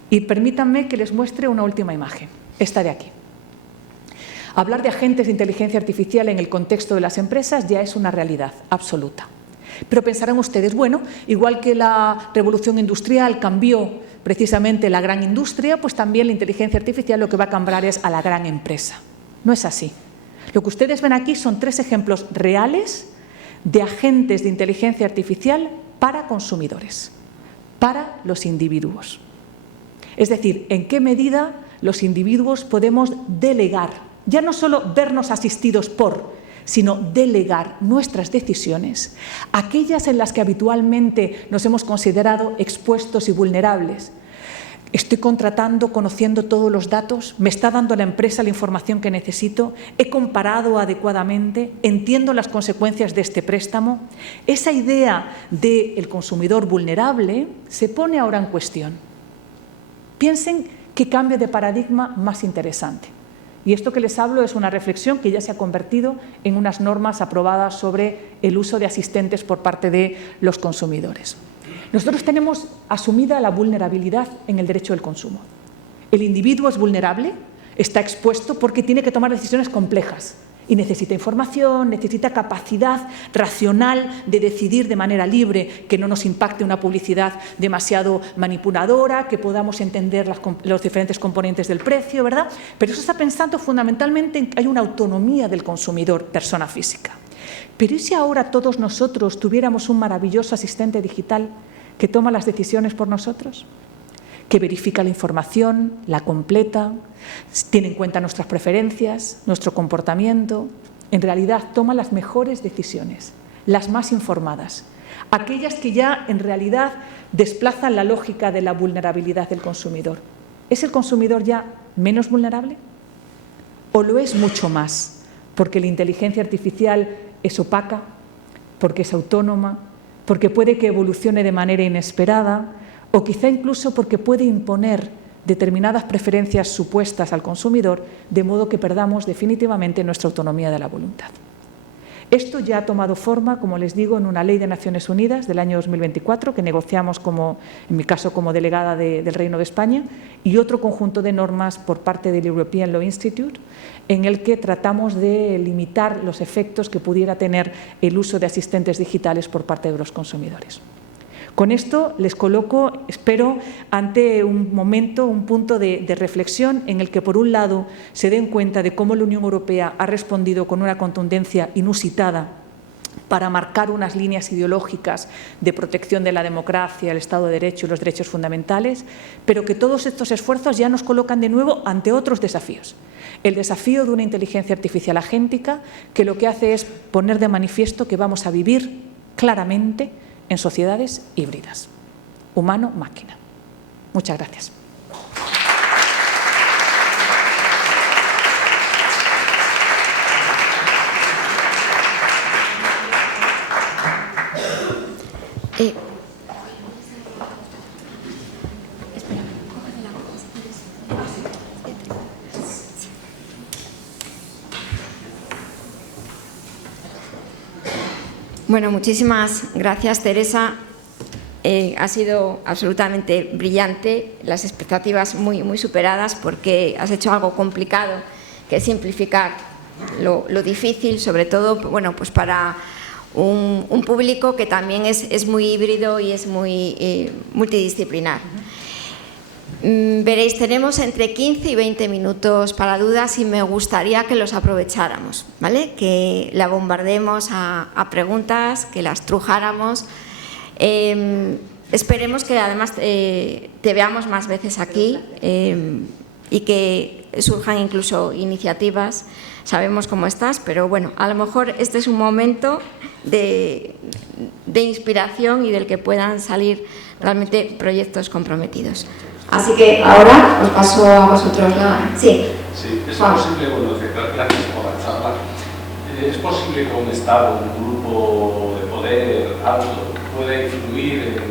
Y permítanme que les muestre una última imagen, esta de aquí. Hablar de agentes de inteligencia artificial en el contexto de las empresas ya es una realidad absoluta. Pero pensarán ustedes, bueno, igual que la revolución industrial cambió precisamente la gran industria, pues también la inteligencia artificial lo que va a cambiar es a la gran empresa. No es así. Lo que ustedes ven aquí son 3 ejemplos reales de agentes de inteligencia artificial para consumidores, para los individuos. Es decir, en qué medida los individuos podemos delegar, ya no solo vernos asistidos por, sino delegar nuestras decisiones, aquellas en las que habitualmente nos hemos considerado expuestos y vulnerables. Estoy contratando, conociendo todos los datos, me está dando la empresa la información que necesito, he comparado adecuadamente, entiendo las consecuencias de este préstamo. Esa idea del consumidor vulnerable se pone ahora en cuestión. Piensen qué cambio de paradigma más interesante. Y esto que les hablo es una reflexión que ya se ha convertido en unas normas aprobadas sobre el uso de asistentes por parte de los consumidores. Nosotros tenemos asumida la vulnerabilidad en el derecho del consumo. El individuo es vulnerable, está expuesto porque tiene que tomar decisiones complejas y necesita información, necesita capacidad racional de decidir de manera libre, que no nos impacte una publicidad demasiado manipuladora, que podamos entender los diferentes componentes del precio, ¿verdad? Pero eso está pensando fundamentalmente en que hay una autonomía del consumidor, persona física. Pero ¿y si ahora todos nosotros tuviéramos un maravilloso asistente digital que toma las decisiones por nosotros? Que verifica la información, la completa, tiene en cuenta nuestras preferencias, nuestro comportamiento. En realidad toma las mejores decisiones, las más informadas, aquellas que ya en realidad desplazan la lógica de la vulnerabilidad del consumidor. ¿Es el consumidor ya menos vulnerable? ¿O lo es mucho más? Porque la inteligencia artificial es opaca, porque es autónoma, porque puede que evolucione de manera inesperada, o quizá incluso porque puede imponer determinadas preferencias supuestas al consumidor, de modo que perdamos definitivamente nuestra autonomía de la voluntad. Esto ya ha tomado forma, como les digo, en una ley de Naciones Unidas del año 2024, que negociamos, en mi caso, como delegada del Reino de España, y otro conjunto de normas por parte del European Law Institute, en el que tratamos de limitar los efectos que pudiera tener el uso de asistentes digitales por parte de los consumidores. Con esto les coloco, espero, ante un momento, un punto de reflexión en el que, por un lado, se den cuenta de cómo la Unión Europea ha respondido con una contundencia inusitada para marcar unas líneas ideológicas de protección de la democracia, el Estado de Derecho y los derechos fundamentales, pero que todos estos esfuerzos ya nos colocan de nuevo ante otros desafíos. El desafío de una inteligencia artificial agéntica que lo que hace es poner de manifiesto que vamos a vivir claramente en sociedades híbridas, humano-máquina. Muchas gracias. Bueno, muchísimas gracias, Teresa. Ha sido absolutamente brillante, las expectativas muy superadas, porque has hecho algo complicado, que es simplificar lo difícil, sobre todo pues para un público que también es muy híbrido y es muy multidisciplinar. Veréis, tenemos entre 15 y 20 minutos para dudas y me gustaría que los aprovecháramos, ¿vale? Que la bombardemos a preguntas, que las trujáramos. esperemos que además te veamos más veces aquí y que surjan incluso iniciativas. Sabemos cómo estás, pero bueno, a lo mejor este es un momento de inspiración y del que puedan salir realmente proyectos comprometidos. Así que ahora os paso a vosotros la... Sí, es posible, gracias por la charla. ¿Es posible que un Estado, un grupo de poder alto, pueda influir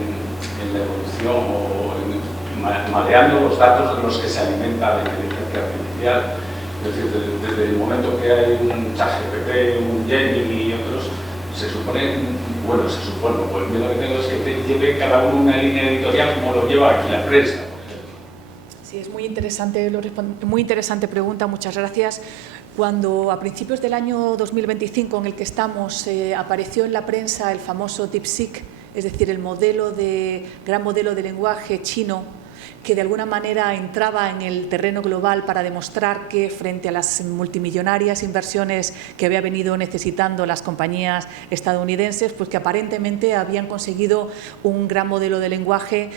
en la evolución o mareando los datos de los que se alimenta la inteligencia artificial? Es decir, desde el momento que hay un ChatGPT, un Gemini y otros, se supone, pues el miedo que tengo es que te lleve cada uno una línea editorial como lo lleva aquí la prensa. Sí, es muy interesante pregunta, muchas gracias. Cuando a principios del año 2025 en el que estamos apareció en la prensa el famoso DeepSeek, es decir, el gran modelo de lenguaje chino, que de alguna manera entraba en el terreno global para demostrar que frente a las multimillonarias inversiones que había venido necesitando las compañías estadounidenses, pues que aparentemente habían conseguido un gran modelo de lenguaje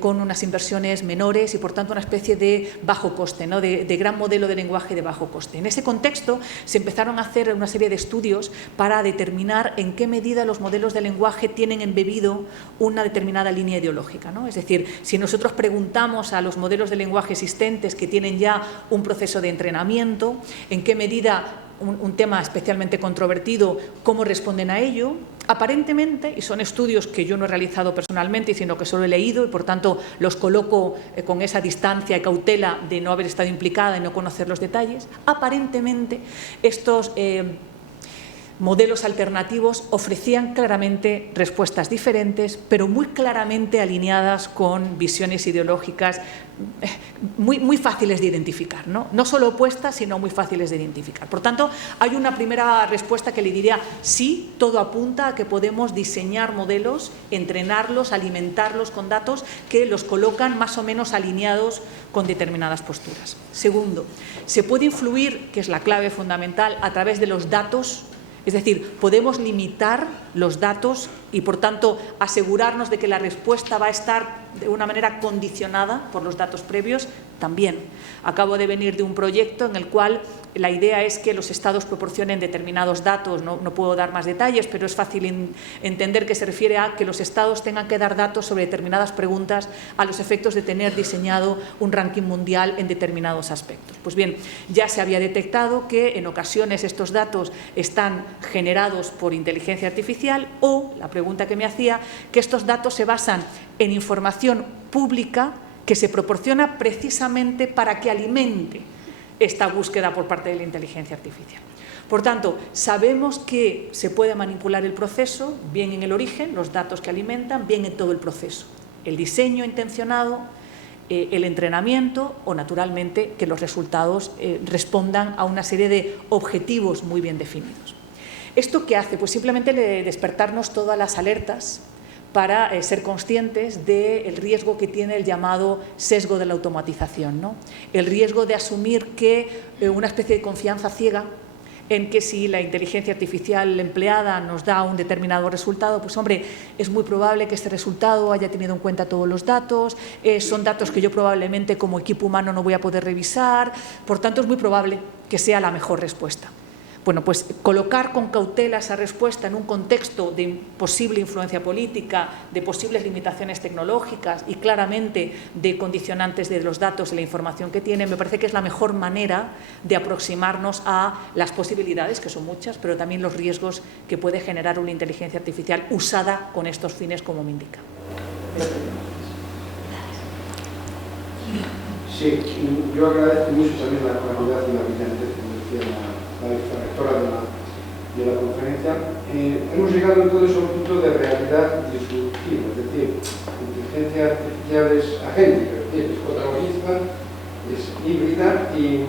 con unas inversiones menores y por tanto una especie de bajo coste, ¿no? de gran modelo de lenguaje de bajo coste. En ese contexto se empezaron a hacer una serie de estudios para determinar en qué medida los modelos de lenguaje tienen embebido una determinada línea ideológica, ¿no? Es decir, si nosotros preguntamos a los modelos de lenguaje existentes que tienen ya un proceso de entrenamiento, en qué medida, un tema especialmente controvertido, cómo responden a ello. Aparentemente, y son estudios que yo no he realizado personalmente, sino que solo he leído y por tanto los coloco con esa distancia y cautela de no haber estado implicada y no conocer los detalles, aparentemente estos modelos alternativos ofrecían claramente respuestas diferentes, pero muy claramente alineadas con visiones ideológicas muy fáciles de identificar, ¿no? No solo opuestas, sino muy fáciles de identificar. Por tanto, hay una primera respuesta que le diría, sí, todo apunta a que podemos diseñar modelos, entrenarlos, alimentarlos con datos que los colocan más o menos alineados con determinadas posturas. Segundo, se puede influir, que es la clave fundamental, a través de los datos. Es decir, podemos limitar los datos y, por tanto, asegurarnos de que la respuesta va a estar de una manera condicionada por los datos previos también. Acabo de venir de un proyecto en el cual la idea es que los estados proporcionen determinados datos, no puedo dar más detalles, pero es fácil entender que se refiere a que los estados tengan que dar datos sobre determinadas preguntas a los efectos de tener diseñado un ranking mundial en determinados aspectos. Pues bien, ya se había detectado que en ocasiones estos datos están generados por inteligencia artificial o, la pregunta que me hacía, que estos datos se basan en información pública que se proporciona precisamente para que alimente esta búsqueda por parte de la inteligencia artificial. Por tanto, sabemos que se puede manipular el proceso, bien en el origen, los datos que alimentan, bien en todo el proceso. El diseño intencionado, el entrenamiento o, naturalmente, que los resultados respondan a una serie de objetivos muy bien definidos. ¿Esto qué hace? Pues simplemente despertarnos todas las alertas para ser conscientes del riesgo que tiene el llamado sesgo de la automatización, ¿no? El riesgo de asumir que una especie de confianza ciega en que si la inteligencia artificial empleada nos da un determinado resultado, pues hombre, es muy probable que este resultado haya tenido en cuenta todos los datos, son datos que yo probablemente como equipo humano no voy a poder revisar, por tanto es muy probable que sea la mejor respuesta. Bueno, pues colocar con cautela esa respuesta en un contexto de posible influencia política, de posibles limitaciones tecnológicas y claramente de condicionantes de los datos y la información que tienen, me parece que es la mejor manera de aproximarnos a las posibilidades, que son muchas, pero también los riesgos que puede generar una inteligencia artificial usada con estos fines, como me indica. Sí, yo agradezco mucho también la claridad y la brillantez, como decía la vicerrectora de la conferencia. Hemos llegado entonces a un punto de realidad disruptiva, es decir, la inteligencia artificial es agéntica, es decir, es protagonista, es híbrida y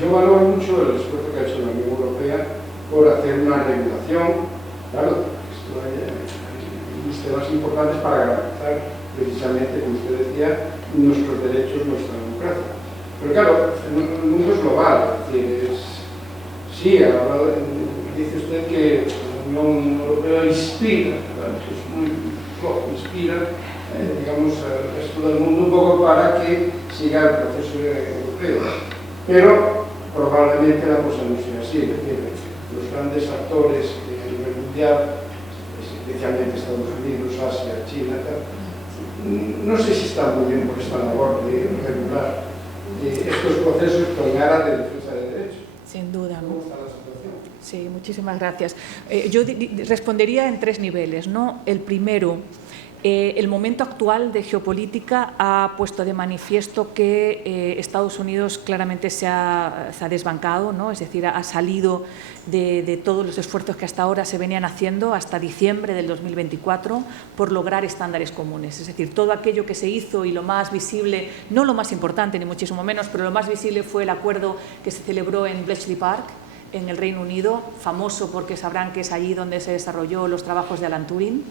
yo valoro mucho el esfuerzo que ha hecho la Unión Europea por hacer una regulación, claro, esto hay temas importantes para garantizar precisamente, como usted decía, nuestros derechos, nuestra democracia. Pero claro, el mundo es global, es decir, sí, dice usted que la Unión Europea inspira, ¿verdad? Es muy inspira, digamos, al resto del mundo un poco para que siga el proceso europeo. Pero probablemente la cosa no sea así, es decir, los grandes actores a nivel mundial, especialmente Estados Unidos, Asia, China, no sé si están muy bien por esta labor de regular estos procesos con aras de defensa de derechos. Sin duda. ¿Cómo está la situación? Sí, muchísimas gracias. Yo respondería en 3 niveles, ¿no? El primero, el momento actual de geopolítica ha puesto de manifiesto que Estados Unidos claramente se ha desbancado, ¿no? Es decir, ha salido de todos los esfuerzos que hasta ahora se venían haciendo hasta diciembre del 2024 por lograr estándares comunes. Es decir, todo aquello que se hizo y lo más visible, no lo más importante ni muchísimo menos, pero lo más visible fue el acuerdo que se celebró en Bletchley Park, en el Reino Unido, famoso porque sabrán que es allí donde se desarrolló los trabajos de Alan Turing,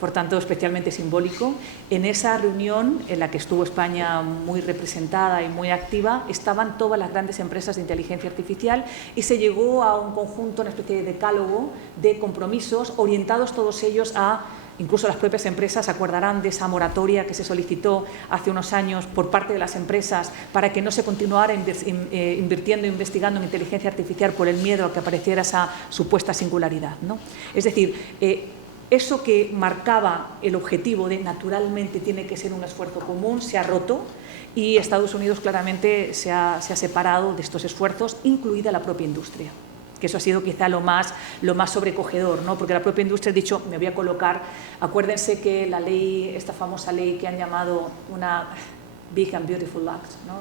por tanto especialmente simbólico. En esa reunión, en la que estuvo España muy representada y muy activa, estaban todas las grandes empresas de inteligencia artificial y se llegó a un conjunto, una especie de decálogo de compromisos orientados todos ellos a, incluso las propias empresas acordarán de esa moratoria que se solicitó hace unos años por parte de las empresas para que no se continuara invirtiendo e investigando en inteligencia artificial por el miedo a que apareciera esa supuesta singularidad, ¿no? Es decir, eso que marcaba el objetivo de naturalmente tiene que ser un esfuerzo común se ha roto y Estados Unidos claramente se ha separado de estos esfuerzos, incluida la propia industria. Que eso ha sido quizá lo más sobrecogedor, ¿no? Porque la propia industria ha dicho, me voy a colocar, acuérdense que la ley, esta famosa ley que han llamado una Big and Beautiful Act, ¿no?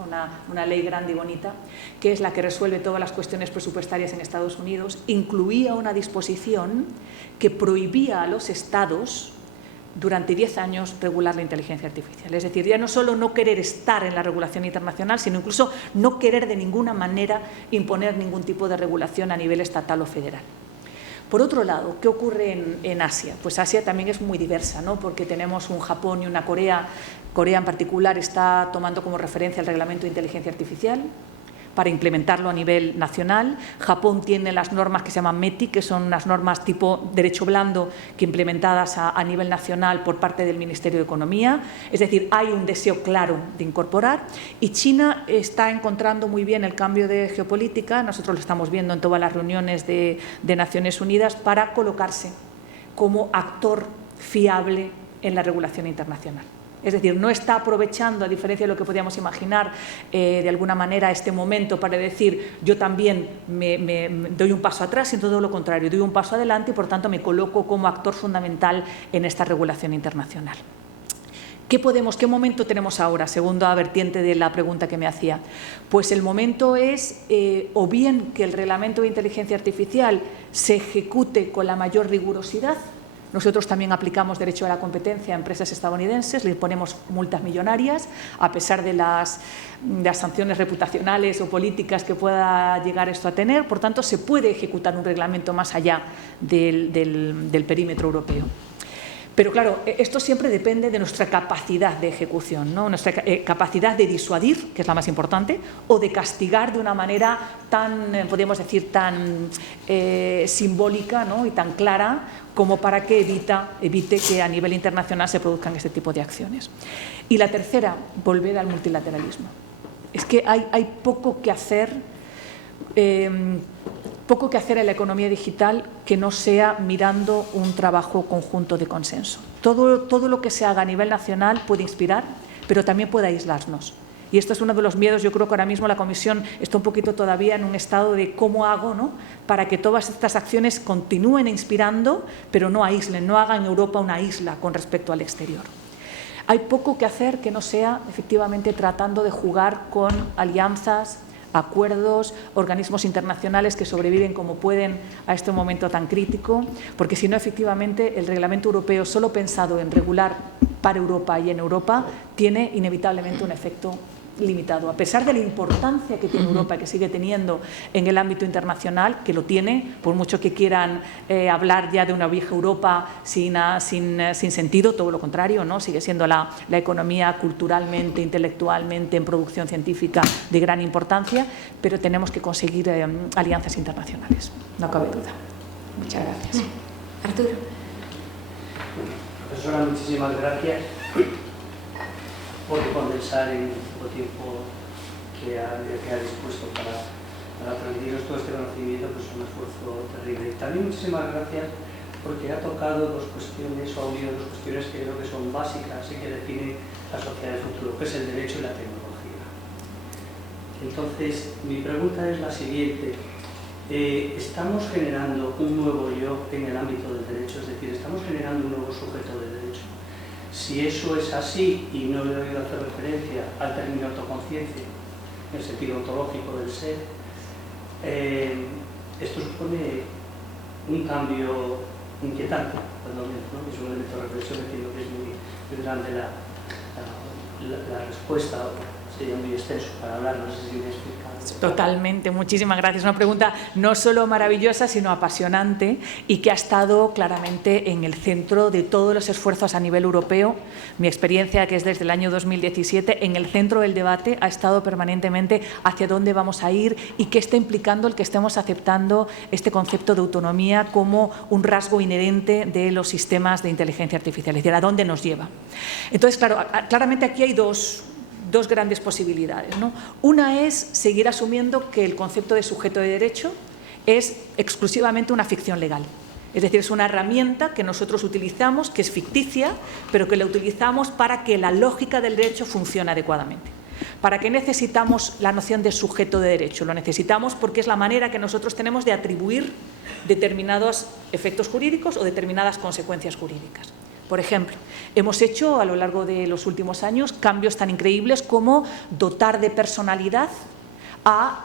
Una ley grande y bonita, que es la que resuelve todas las cuestiones presupuestarias en Estados Unidos, incluía una disposición que prohibía a los estados durante 10 años regular la inteligencia artificial. Es decir, ya no solo no querer estar en la regulación internacional, sino incluso no querer de ninguna manera imponer ningún tipo de regulación a nivel estatal o federal. Por otro lado, ¿qué ocurre en Asia? Pues Asia también es muy diversa, ¿no? Porque tenemos un Japón y una Corea. Corea en particular está tomando como referencia el reglamento de inteligencia artificial para implementarlo a nivel nacional. Japón tiene las normas que se llaman METI, que son unas normas tipo derecho blando que implementadas a nivel nacional por parte del Ministerio de Economía. Es decir, hay un deseo claro de incorporar y China está encontrando muy bien el cambio de geopolítica, nosotros lo estamos viendo en todas las reuniones de Naciones Unidas, para colocarse como actor fiable en la regulación internacional. Es decir, no está aprovechando, a diferencia de lo que podíamos imaginar, de alguna manera este momento para decir yo también me doy un paso atrás, sino todo lo contrario, doy un paso adelante y por tanto me coloco como actor fundamental en esta regulación internacional. ¿Qué momento tenemos ahora? Segunda vertiente de la pregunta que me hacía. Pues el momento es o bien que el reglamento de inteligencia artificial se ejecute con la mayor rigurosidad. Nosotros también aplicamos derecho a la competencia a empresas estadounidenses, le ponemos multas millonarias, a pesar de las sanciones reputacionales o políticas que pueda llegar esto a tener. Por tanto, se puede ejecutar un reglamento más allá del perímetro europeo. Pero claro, esto siempre depende de nuestra capacidad de ejecución, ¿no? Nuestra capacidad de disuadir, que es la más importante, o de castigar de una manera tan, podríamos decir, tan simbólica, ¿no? Y tan clara como para que evite que a nivel internacional se produzcan este tipo de acciones. Y la tercera, volver al multilateralismo. Es que hay poco que hacer. Poco que hacer en la economía digital que no sea mirando un trabajo conjunto de consenso. Todo lo que se haga a nivel nacional puede inspirar, pero también puede aislarnos. Y esto es uno de los miedos. Yo creo que ahora mismo la Comisión está un poquito todavía en un estado de cómo hago, ¿no? Para que todas estas acciones continúen inspirando, pero no aíslen, no hagan Europa una isla con respecto al exterior. Hay poco que hacer que no sea efectivamente tratando de jugar con alianzas, acuerdos, organismos internacionales que sobreviven como pueden a este momento tan crítico, porque si no, efectivamente, el reglamento europeo solo pensado en regular para Europa y en Europa tiene inevitablemente un efecto limitado, a pesar de la importancia que tiene Europa, que sigue teniendo en el ámbito internacional, que lo tiene, por mucho que quieran hablar ya de una vieja Europa sin sentido, todo lo contrario, ¿no? Sigue siendo la economía culturalmente, intelectualmente, en producción científica de gran importancia, pero tenemos que conseguir alianzas internacionales, no cabe duda. Muchas gracias. Arturo. Profesora, muchísimas gracias por condensar en poco tiempo que ha dispuesto para transmitiros todo este conocimiento, pues un esfuerzo terrible. También muchísimas gracias porque ha tocado dos cuestiones, o ha unido dos cuestiones que creo que son básicas y que definen la sociedad del futuro, que es el derecho y la tecnología. Entonces, mi pregunta es la siguiente. ¿Estamos generando un nuevo yo en el ámbito del derecho? Es decir, ¿estamos generando un nuevo sujeto de derecho? Si eso es así, y no le he oído hacer referencia al término autoconciencia, en el sentido ontológico del ser, esto supone un cambio inquietante, cuando menos, ¿no? Es un elemento de reflexión que creo que es muy grande la respuesta, sería muy extenso para hablar, no sé si me he explicado. Totalmente, muchísimas gracias. Una pregunta no solo maravillosa, sino apasionante y que ha estado claramente en el centro de todos los esfuerzos a nivel europeo. Mi experiencia, que es desde el año 2017, en el centro del debate ha estado permanentemente hacia dónde vamos a ir y qué está implicando el que estemos aceptando este concepto de autonomía como un rasgo inherente de los sistemas de inteligencia artificial, es decir, a dónde nos lleva. Entonces, claro, claramente aquí hay dos grandes posibilidades, ¿no? Una es seguir asumiendo que el concepto de sujeto de derecho es exclusivamente una ficción legal. Es decir, es una herramienta que nosotros utilizamos, que es ficticia, pero que la utilizamos para que la lógica del derecho funcione adecuadamente. ¿Para qué necesitamos la noción de sujeto de derecho? Lo necesitamos porque es la manera que nosotros tenemos de atribuir determinados efectos jurídicos o determinadas consecuencias jurídicas. Por ejemplo, hemos hecho a lo largo de los últimos años cambios tan increíbles como dotar de personalidad a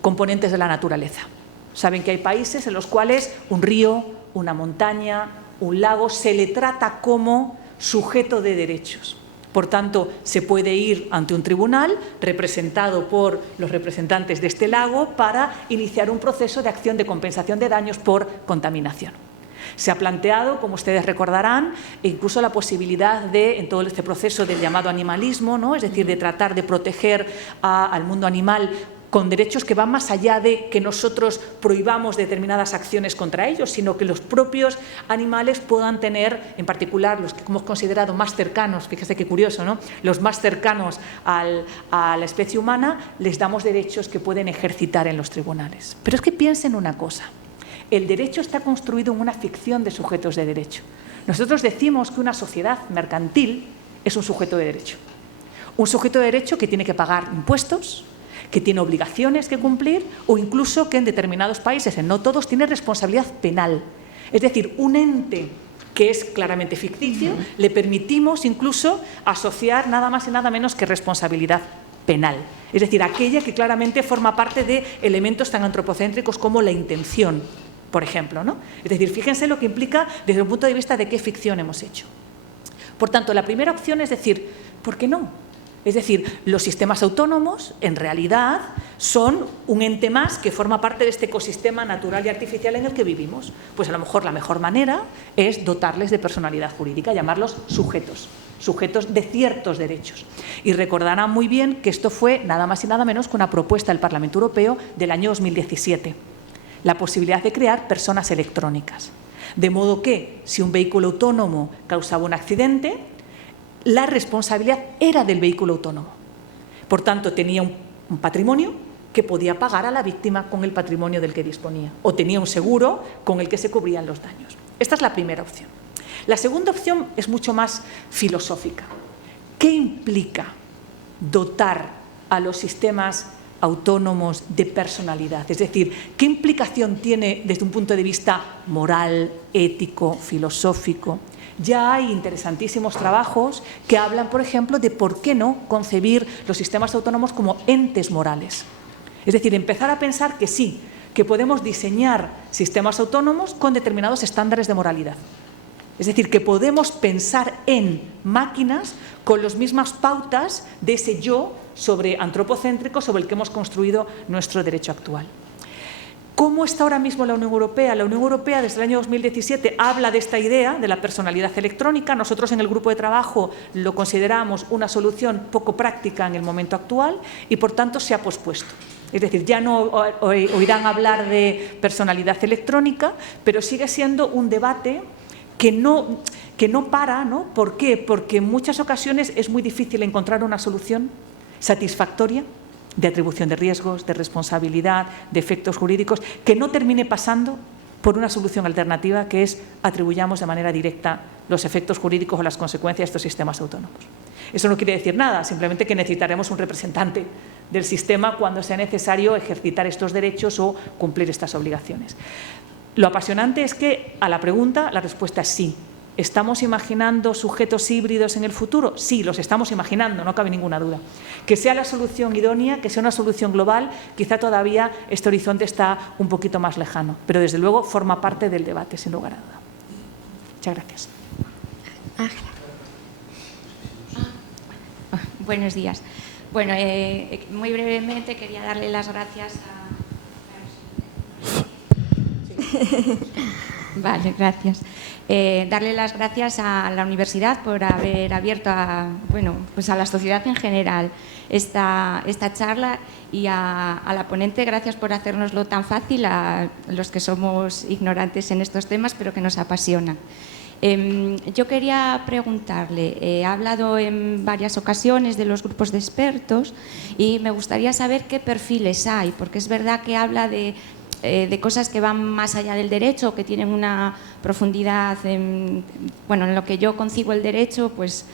componentes de la naturaleza. Saben que hay países en los cuales un río, una montaña, un lago se le trata como sujeto de derechos. Por tanto, se puede ir ante un tribunal representado por los representantes de este lago para iniciar un proceso de acción de compensación de daños por contaminación. Se ha planteado, como ustedes recordarán, incluso la posibilidad de, en todo este proceso del llamado animalismo, ¿no? Es decir, de tratar de proteger al mundo animal con derechos que van más allá de que nosotros prohibamos determinadas acciones contra ellos, sino que los propios animales puedan tener, en particular los que hemos considerado más cercanos, fíjese qué curioso, ¿no? Los más cercanos a la especie humana, les damos derechos que pueden ejercitar en los tribunales. Pero es que piensen una cosa. El derecho está construido en una ficción de sujetos de derecho. Nosotros decimos que una sociedad mercantil es un sujeto de derecho. Un sujeto de derecho que tiene que pagar impuestos, que tiene obligaciones que cumplir o incluso que en determinados países, en no todos, tiene responsabilidad penal. Es decir, un ente que es claramente ficticio, le permitimos incluso asociar nada más y nada menos que responsabilidad penal. Es decir, aquella que claramente forma parte de elementos tan antropocéntricos como la intención, por ejemplo, ¿no? Es decir, fíjense lo que implica desde un punto de vista de qué ficción hemos hecho. Por tanto, la primera opción es decir, ¿por qué no? Es decir, los sistemas autónomos, en realidad, son un ente más que forma parte de este ecosistema natural y artificial en el que vivimos. Pues a lo mejor la mejor manera es dotarles de personalidad jurídica, llamarlos sujetos de ciertos derechos. Y recordarán muy bien que esto fue nada más y nada menos que una propuesta del Parlamento Europeo del año 2017, la posibilidad de crear personas electrónicas. De modo que, si un vehículo autónomo causaba un accidente, la responsabilidad era del vehículo autónomo. Por tanto, tenía un patrimonio que podía pagar a la víctima con el patrimonio del que disponía, o tenía un seguro con el que se cubrían los daños. Esta es la primera opción. La segunda opción es mucho más filosófica. ¿Qué implica dotar a los sistemas autónomos de personalidad? Es decir, ¿qué implicación tiene desde un punto de vista moral, ético, filosófico? Ya hay interesantísimos trabajos que hablan, por ejemplo, de por qué no concebir los sistemas autónomos como entes morales. Es decir, empezar a pensar que sí, que podemos diseñar sistemas autónomos con determinados estándares de moralidad. Es decir, que podemos pensar en máquinas con las mismas pautas de ese yo antropocéntrico sobre el que hemos construido nuestro derecho actual. ¿Cómo está ahora mismo la Unión Europea? La Unión Europea desde el año 2017 habla de esta idea de la personalidad electrónica. Nosotros en el grupo de trabajo lo consideramos una solución poco práctica en el momento actual y por tanto se ha pospuesto. Es decir, ya no oirán hablar de personalidad electrónica, pero sigue siendo un debate que no para, ¿no? ¿Por qué? Porque en muchas ocasiones es muy difícil encontrar una solución satisfactoria de atribución de riesgos, de responsabilidad, de efectos jurídicos, que no termine pasando por una solución alternativa, que es atribuyamos de manera directa los efectos jurídicos o las consecuencias de estos sistemas autónomos. Eso no quiere decir nada, simplemente que necesitaremos un representante del sistema cuando sea necesario ejercitar estos derechos o cumplir estas obligaciones. Lo apasionante es que a la pregunta la respuesta es sí. ¿Estamos imaginando sujetos híbridos en el futuro? Sí, los estamos imaginando, no cabe ninguna duda. Que sea la solución idónea, que sea una solución global, quizá todavía este horizonte está un poquito más lejano, pero desde luego forma parte del debate, sin lugar a duda. Muchas gracias. Ángela. Buenos días. Bueno, muy brevemente quería darle las gracias Vale, gracias. Darle las gracias a la universidad por haber abierto a la sociedad en general esta charla, y a la ponente, gracias por hacérnoslo tan fácil a los que somos ignorantes en estos temas, pero que nos apasionan. Yo quería preguntarle, he hablado en varias ocasiones de los grupos de expertos y me gustaría saber qué perfiles hay, porque es verdad que habla de cosas que van más allá del derecho, que tienen una profundidad en lo que yo concibo el derecho, pues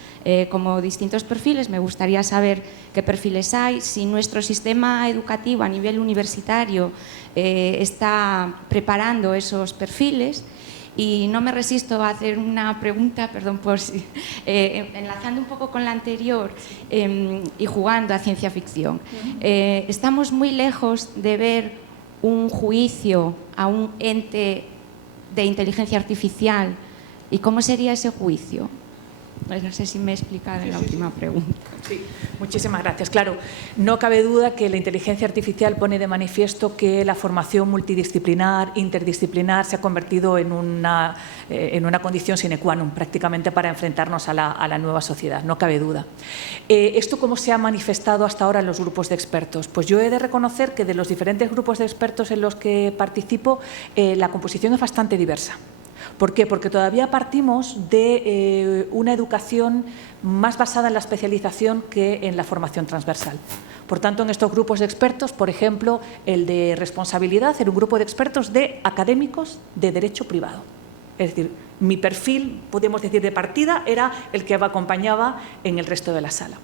como distintos perfiles. Me gustaría saber qué perfiles hay, si nuestro sistema educativo a nivel universitario está preparando esos perfiles. Y no me resisto a hacer una pregunta, perdón por si, enlazando un poco con la anterior y jugando a ciencia ficción. Estamos muy lejos de ver un juicio a un ente de inteligencia artificial. ¿Y cómo sería ese juicio? Pues no sé si me he explicado en la última pregunta. Sí, muchísimas gracias. Claro, no cabe duda que la inteligencia artificial pone de manifiesto que la formación multidisciplinar, interdisciplinar, se ha convertido en una condición sine qua non prácticamente para enfrentarnos a la nueva sociedad, no cabe duda. ¿Esto cómo se ha manifestado hasta ahora en los grupos de expertos? Pues yo he de reconocer que de los diferentes grupos de expertos en los que participo, la composición es bastante diversa. ¿Por qué? Porque todavía partimos de una educación más basada en la especialización que en la formación transversal. Por tanto, en estos grupos de expertos, por ejemplo, el de responsabilidad era un grupo de expertos de académicos de derecho privado. Es decir, mi perfil, podemos decir, de partida era el que me acompañaba en el resto de la sala.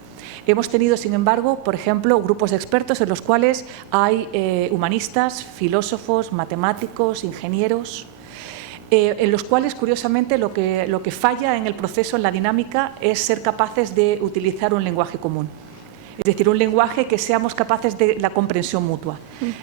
Hemos tenido, sin embargo, por ejemplo, grupos de expertos en los cuales hay humanistas, filósofos, matemáticos, ingenieros, en los cuales, curiosamente, lo que falla en el proceso, en la dinámica, es ser capaces de utilizar un lenguaje común. Es decir, un lenguaje que seamos capaces de la comprensión mutua.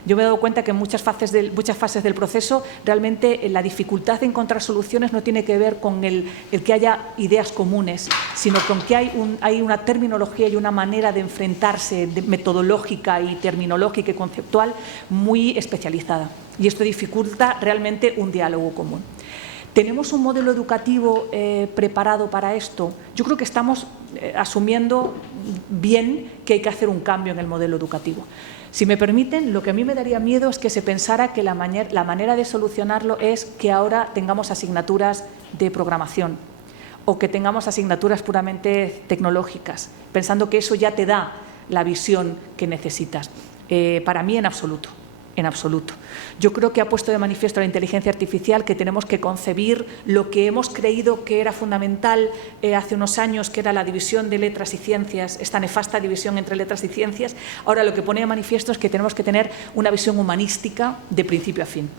Yo me he dado cuenta que en muchas fases del proceso, realmente la dificultad de encontrar soluciones no tiene que ver con el que haya ideas comunes, sino con que hay una terminología y una manera de enfrentarse metodológica y terminológica y conceptual muy especializada. Y esto dificulta realmente un diálogo común. ¿Tenemos un modelo educativo preparado para esto? Yo creo que estamos asumiendo bien que hay que hacer un cambio en el modelo educativo. Si me permiten, lo que a mí me daría miedo es que se pensara que la manera de solucionarlo es que ahora tengamos asignaturas de programación o que tengamos asignaturas puramente tecnológicas, pensando que eso ya te da la visión que necesitas. Para mí, en absoluto. En absoluto. Yo creo que ha puesto de manifiesto la inteligencia artificial que tenemos que concebir lo que hemos creído que era fundamental hace unos años, que era la división de letras y ciencias, esta nefasta división entre letras y ciencias. Ahora lo que pone de manifiesto es que tenemos que tener una visión humanística de principio a fin.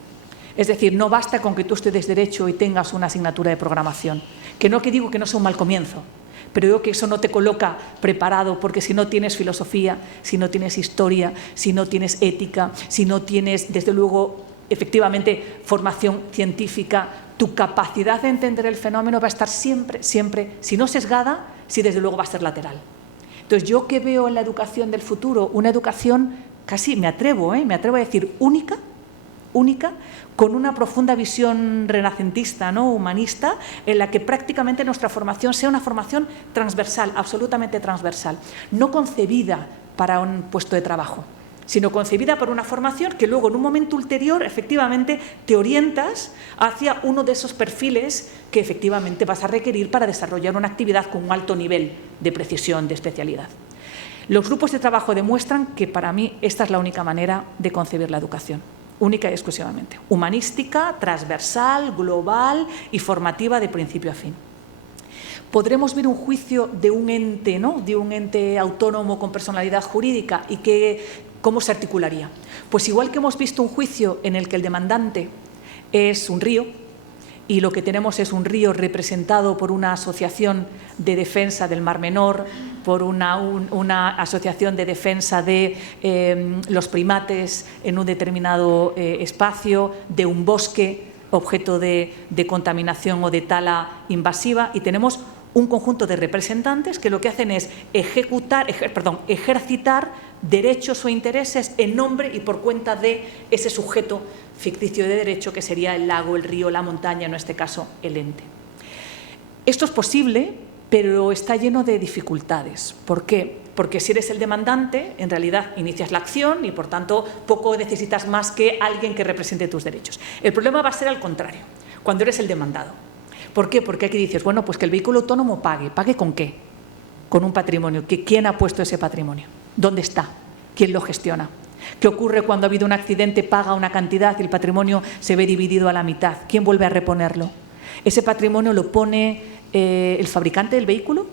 Es decir, no basta con que tú estudies Derecho y tengas una asignatura de programación. Que digo que no sea un mal comienzo, pero digo que eso no te coloca preparado, porque si no tienes filosofía, si no tienes historia, si no tienes ética, si no tienes, desde luego, efectivamente, formación científica, tu capacidad de entender el fenómeno va a estar siempre, si no sesgada, si desde luego va a ser lateral. Entonces, yo que veo en la educación del futuro una educación casi, me atrevo a decir, única, con una profunda visión renacentista, ¿no? Humanista, en la que prácticamente nuestra formación sea una formación transversal, absolutamente transversal, no concebida para un puesto de trabajo, sino concebida para una formación que luego en un momento ulterior efectivamente te orientas hacia uno de esos perfiles que efectivamente vas a requerir para desarrollar una actividad con un alto nivel de precisión, de especialidad. Los grupos de trabajo demuestran que para mí esta es la única manera de concebir la educación, única y exclusivamente, humanística, transversal, global y formativa de principio a fin. Podremos ver un juicio de un ente, ¿no?, de un ente autónomo con personalidad jurídica y ¿cómo se articularía? Pues igual que hemos visto un juicio en el que el demandante es un río y lo que tenemos es un río representado por una asociación de defensa del Mar Menor, por una asociación de defensa de los primates en un determinado espacio, de un bosque objeto de contaminación o de tala invasiva, y tenemos un conjunto de representantes que lo que hacen es ejercitar derechos o intereses en nombre y por cuenta de ese sujeto ficticio de derecho que sería el lago, el río, la montaña, en este caso el ente. Esto es posible, pero está lleno de dificultades. ¿Por qué? Porque si eres el demandante, en realidad inicias la acción y por tanto poco necesitas más que alguien que represente tus derechos. El problema va a ser al contrario, cuando eres el demandado. ¿Por qué? Porque aquí dices, bueno, pues que el vehículo autónomo pague. ¿Pague con qué? Con un patrimonio. ¿Quién ha puesto ese patrimonio? ¿Dónde está? ¿Quién lo gestiona? ¿Qué ocurre cuando ha habido un accidente, paga una cantidad y el patrimonio se ve dividido a la mitad? ¿Quién vuelve a reponerlo? ¿Ese patrimonio lo pone el fabricante del vehículo?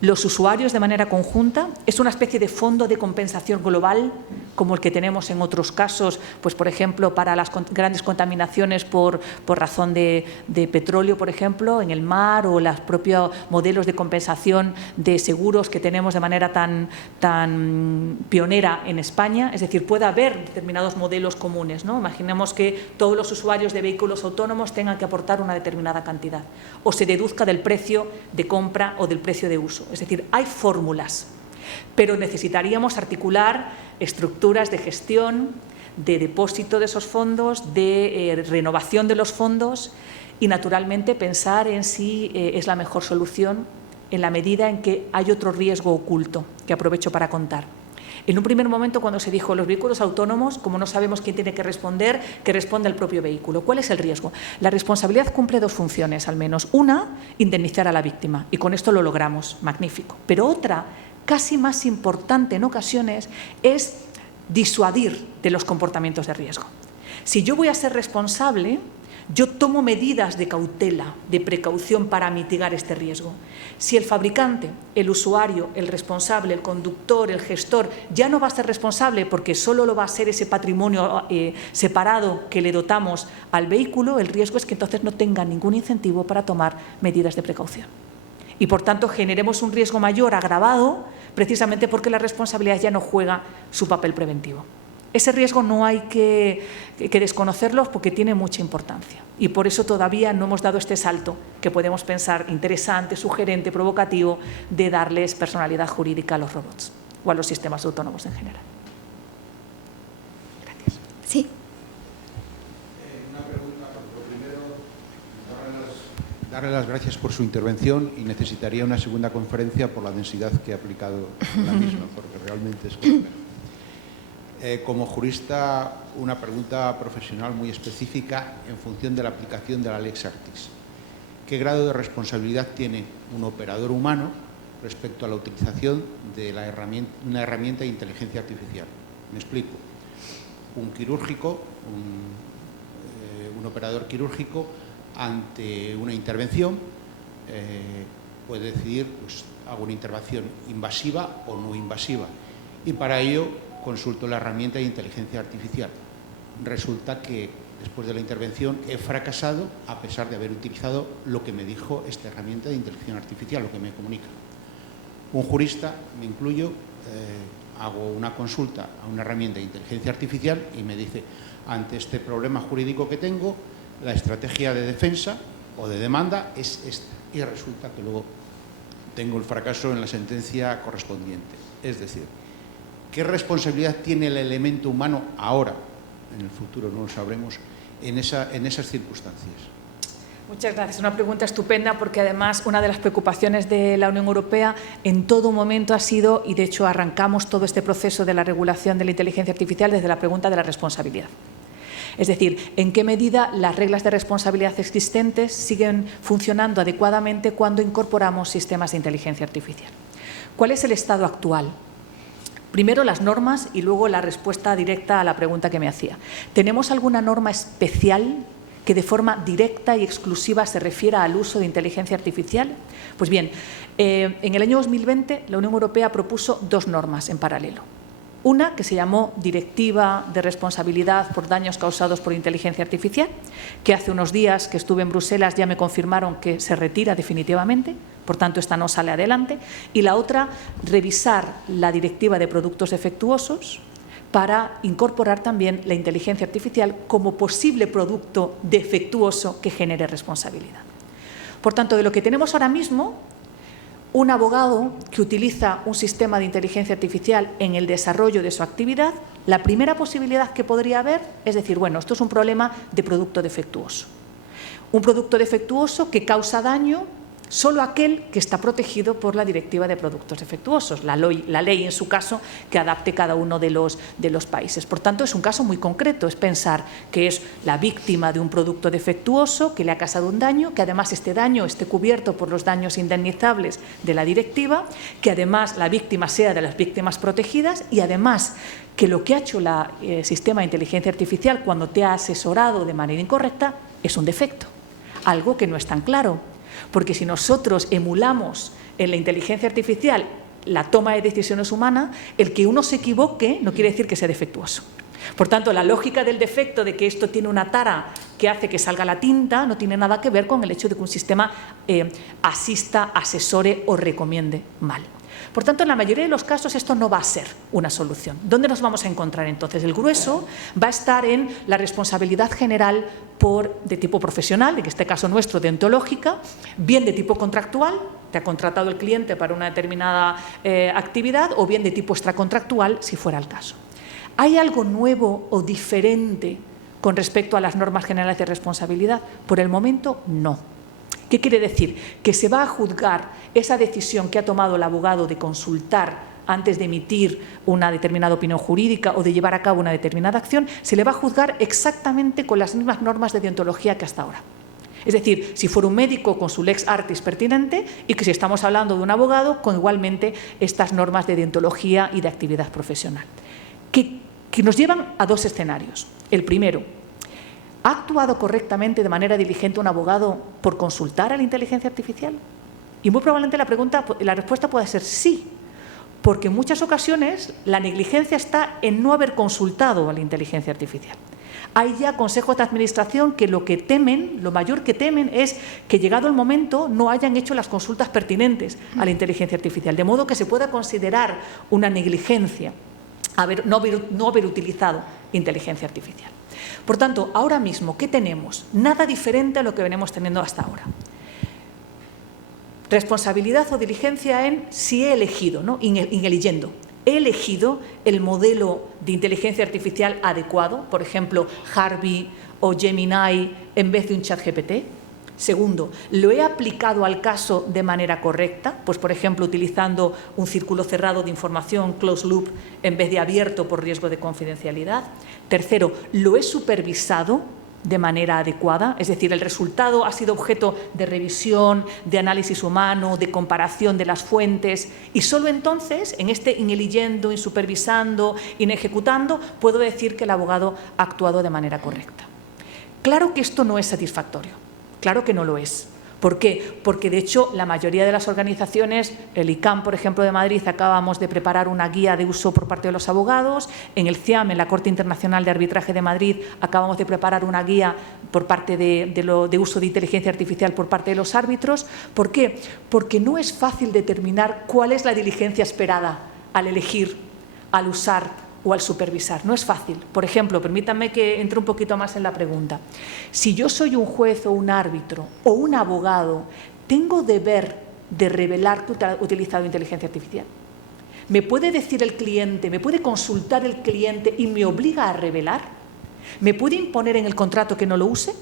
¿Los usuarios de manera conjunta? ¿Es una especie de fondo de compensación global como el que tenemos en otros casos, pues por ejemplo para las grandes contaminaciones por razón de petróleo, por ejemplo, en el mar, o los propios modelos de compensación de seguros que tenemos de manera tan pionera en España? Es decir, puede haber determinados modelos comunes, ¿no? Imaginemos que todos los usuarios de vehículos autónomos tengan que aportar una determinada cantidad o se deduzca del precio de compra o del precio de uso. Es decir, hay fórmulas, pero necesitaríamos articular estructuras de gestión, de depósito de esos fondos, de renovación de los fondos y, naturalmente, pensar en si es la mejor solución en la medida en que hay otro riesgo oculto, que aprovecho para contar. En un primer momento, cuando se dijo los vehículos autónomos, como no sabemos quién tiene que responder, que responde el propio vehículo. ¿Cuál es el riesgo? La responsabilidad cumple dos funciones, al menos. Una, indemnizar a la víctima, y con esto lo logramos, magnífico. Pero otra, casi más importante en ocasiones, es disuadir de los comportamientos de riesgo. Si yo voy a ser responsable, yo tomo medidas de cautela, de precaución para mitigar este riesgo. Si el fabricante, el usuario, el responsable, el conductor, el gestor, ya no va a ser responsable porque solo lo va a ser ese patrimonio separado que le dotamos al vehículo, el riesgo es que entonces no tenga ningún incentivo para tomar medidas de precaución. Y por tanto generemos un riesgo mayor agravado precisamente porque la responsabilidad ya no juega su papel preventivo. Ese riesgo no hay que desconocerlo porque tiene mucha importancia y por eso todavía no hemos dado este salto que podemos pensar interesante, sugerente, provocativo de darles personalidad jurídica a los robots o a los sistemas autónomos en general. Gracias. Sí. Una pregunta. Lo primero, darle las gracias por su intervención y necesitaría una segunda conferencia por la densidad que ha aplicado la misma, porque realmente es compleja. Como jurista, una pregunta profesional muy específica en función de la aplicación de la Lex Artis. ¿Qué grado de responsabilidad tiene un operador humano respecto a la utilización de una herramienta de inteligencia artificial? Me explico. Un quirúrgico, un operador quirúrgico, ante una intervención, puede decidir, pues, hago una intervención invasiva o no invasiva. Y para ello consulto la herramienta de inteligencia artificial. Resulta que después de la intervención he fracasado a pesar de haber utilizado lo que me dijo esta herramienta de inteligencia artificial, lo que me comunica. Un jurista, me incluyo, hago una consulta a una herramienta de inteligencia artificial y me dice, ante este problema jurídico que tengo, la estrategia de defensa o de demanda es esta. Y resulta que luego tengo el fracaso en la sentencia correspondiente. Es decir, ¿qué responsabilidad tiene el elemento humano ahora? En el futuro no lo sabremos, en esas circunstancias. Muchas gracias. Una pregunta estupenda porque además una de las preocupaciones de la Unión Europea en todo momento ha sido, y de hecho arrancamos todo este proceso de la regulación de la inteligencia artificial desde la pregunta de la responsabilidad. Es decir, en qué medida las reglas de responsabilidad existentes siguen funcionando adecuadamente cuando incorporamos sistemas de inteligencia artificial. ¿Cuál es el estado actual? Primero las normas y luego la respuesta directa a la pregunta que me hacía. ¿Tenemos alguna norma especial que de forma directa y exclusiva se refiera al uso de inteligencia artificial? Pues bien, en el año 2020 la Unión Europea propuso 2 normas en paralelo. Una que se llamó Directiva de Responsabilidad por Daños Causados por Inteligencia Artificial, que hace unos días que estuve en Bruselas ya me confirmaron que se retira definitivamente, por tanto esta no sale adelante. Y la otra, revisar la Directiva de Productos Defectuosos para incorporar también la inteligencia artificial como posible producto defectuoso que genere responsabilidad. Por tanto, de lo que tenemos ahora mismo, un abogado que utiliza un sistema de inteligencia artificial en el desarrollo de su actividad, la primera posibilidad que podría haber es decir, bueno, esto es un problema de producto defectuoso. Un producto defectuoso que causa daño solo aquel que está protegido por la Directiva de Productos Defectuosos, la ley en su caso que adapte cada uno de los países. Por tanto, es un caso muy concreto, es pensar que es la víctima de un producto defectuoso que le ha causado un daño, que además este daño esté cubierto por los daños indemnizables de la directiva, que además la víctima sea de las víctimas protegidas y además que lo que ha hecho el sistema de inteligencia artificial cuando te ha asesorado de manera incorrecta es un defecto, algo que no es tan claro. Porque si nosotros emulamos en la inteligencia artificial la toma de decisiones humana, el que uno se equivoque no quiere decir que sea defectuoso. Por tanto, la lógica del defecto de que esto tiene una tara que hace que salga la tinta no tiene nada que ver con el hecho de que un sistema asista, asesore o recomiende mal. Por tanto, en la mayoría de los casos esto no va a ser una solución. ¿Dónde nos vamos a encontrar entonces? El grueso va a estar en la responsabilidad general de tipo profesional, en este caso nuestro, deontológica, bien de tipo contractual, te ha contratado el cliente para una determinada actividad, o bien de tipo extracontractual, si fuera el caso. ¿Hay algo nuevo o diferente con respecto a las normas generales de responsabilidad? Por el momento, no. ¿Qué quiere decir? Que se va a juzgar esa decisión que ha tomado el abogado de consultar antes de emitir una determinada opinión jurídica o de llevar a cabo una determinada acción, se le va a juzgar exactamente con las mismas normas de deontología que hasta ahora. Es decir, si fuera un médico con su lex artis pertinente y que si estamos hablando de un abogado con igualmente estas normas de deontología y de actividad profesional. Que nos llevan a 2 escenarios. El primero, ¿ha actuado correctamente de manera diligente un abogado por consultar a la inteligencia artificial? Y muy probablemente la respuesta puede ser sí, porque en muchas ocasiones la negligencia está en no haber consultado a la inteligencia artificial. Hay ya consejos de administración que lo mayor que temen es que llegado el momento no hayan hecho las consultas pertinentes a la inteligencia artificial, de modo que se pueda considerar una negligencia no haber utilizado inteligencia artificial. Por tanto, ahora mismo, ¿qué tenemos? Nada diferente a lo que venimos teniendo hasta ahora. Responsabilidad o diligencia en si he elegido, ¿no? Ineligiendo. He elegido el modelo de inteligencia artificial adecuado, por ejemplo, Harvey o Gemini en vez de un ChatGPT. Segundo, ¿lo he aplicado al caso de manera correcta? Pues, por ejemplo, utilizando un círculo cerrado de información, closed loop, en vez de abierto por riesgo de confidencialidad. Tercero, ¿lo he supervisado de manera adecuada? Es decir, el resultado ha sido objeto de revisión, de análisis humano, de comparación de las fuentes, y solo entonces, en este ineligiendo, insupervisando, inejecutando, puedo decir que el abogado ha actuado de manera correcta. Claro que esto no es satisfactorio. Claro que no lo es. ¿Por qué? Porque, de hecho, la mayoría de las organizaciones, el ICAM, por ejemplo, de Madrid, acabamos de preparar una guía de uso por parte de los abogados. En el CIAM, en la Corte Internacional de Arbitraje de Madrid, acabamos de preparar una guía por parte de uso de inteligencia artificial por parte de los árbitros. ¿Por qué? Porque no es fácil determinar cuál es la diligencia esperada al elegir, al usar o al supervisar. No es fácil. Por ejemplo, permítanme que entre un poquito más en la pregunta. Si yo soy un juez o un árbitro o un abogado, ¿tengo deber de revelar que he utilizado inteligencia artificial? ¿Me puede decir el cliente, me puede consultar el cliente y me obliga a revelar? ¿Me puede imponer en el contrato que no lo use?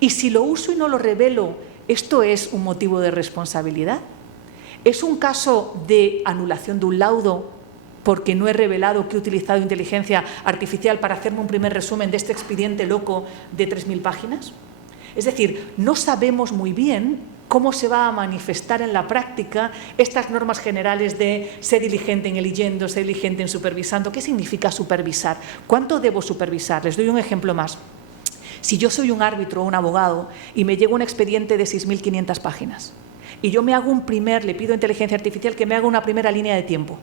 Y si lo uso y no lo revelo, ¿esto es un motivo de responsabilidad? ¿Es un caso de anulación de un laudo porque no he revelado que he utilizado inteligencia artificial para hacerme un primer resumen de este expediente loco de 3.000 páginas? Es decir, no sabemos muy bien cómo se va a manifestar en la práctica estas normas generales de ser diligente en leyendo, ser diligente en supervisando. ¿Qué significa supervisar? ¿Cuánto debo supervisar? Les doy un ejemplo más. Si yo soy un árbitro o un abogado y me llega un expediente de 6.500 páginas y yo me hago le pido a inteligencia artificial que me haga una primera línea de tiempo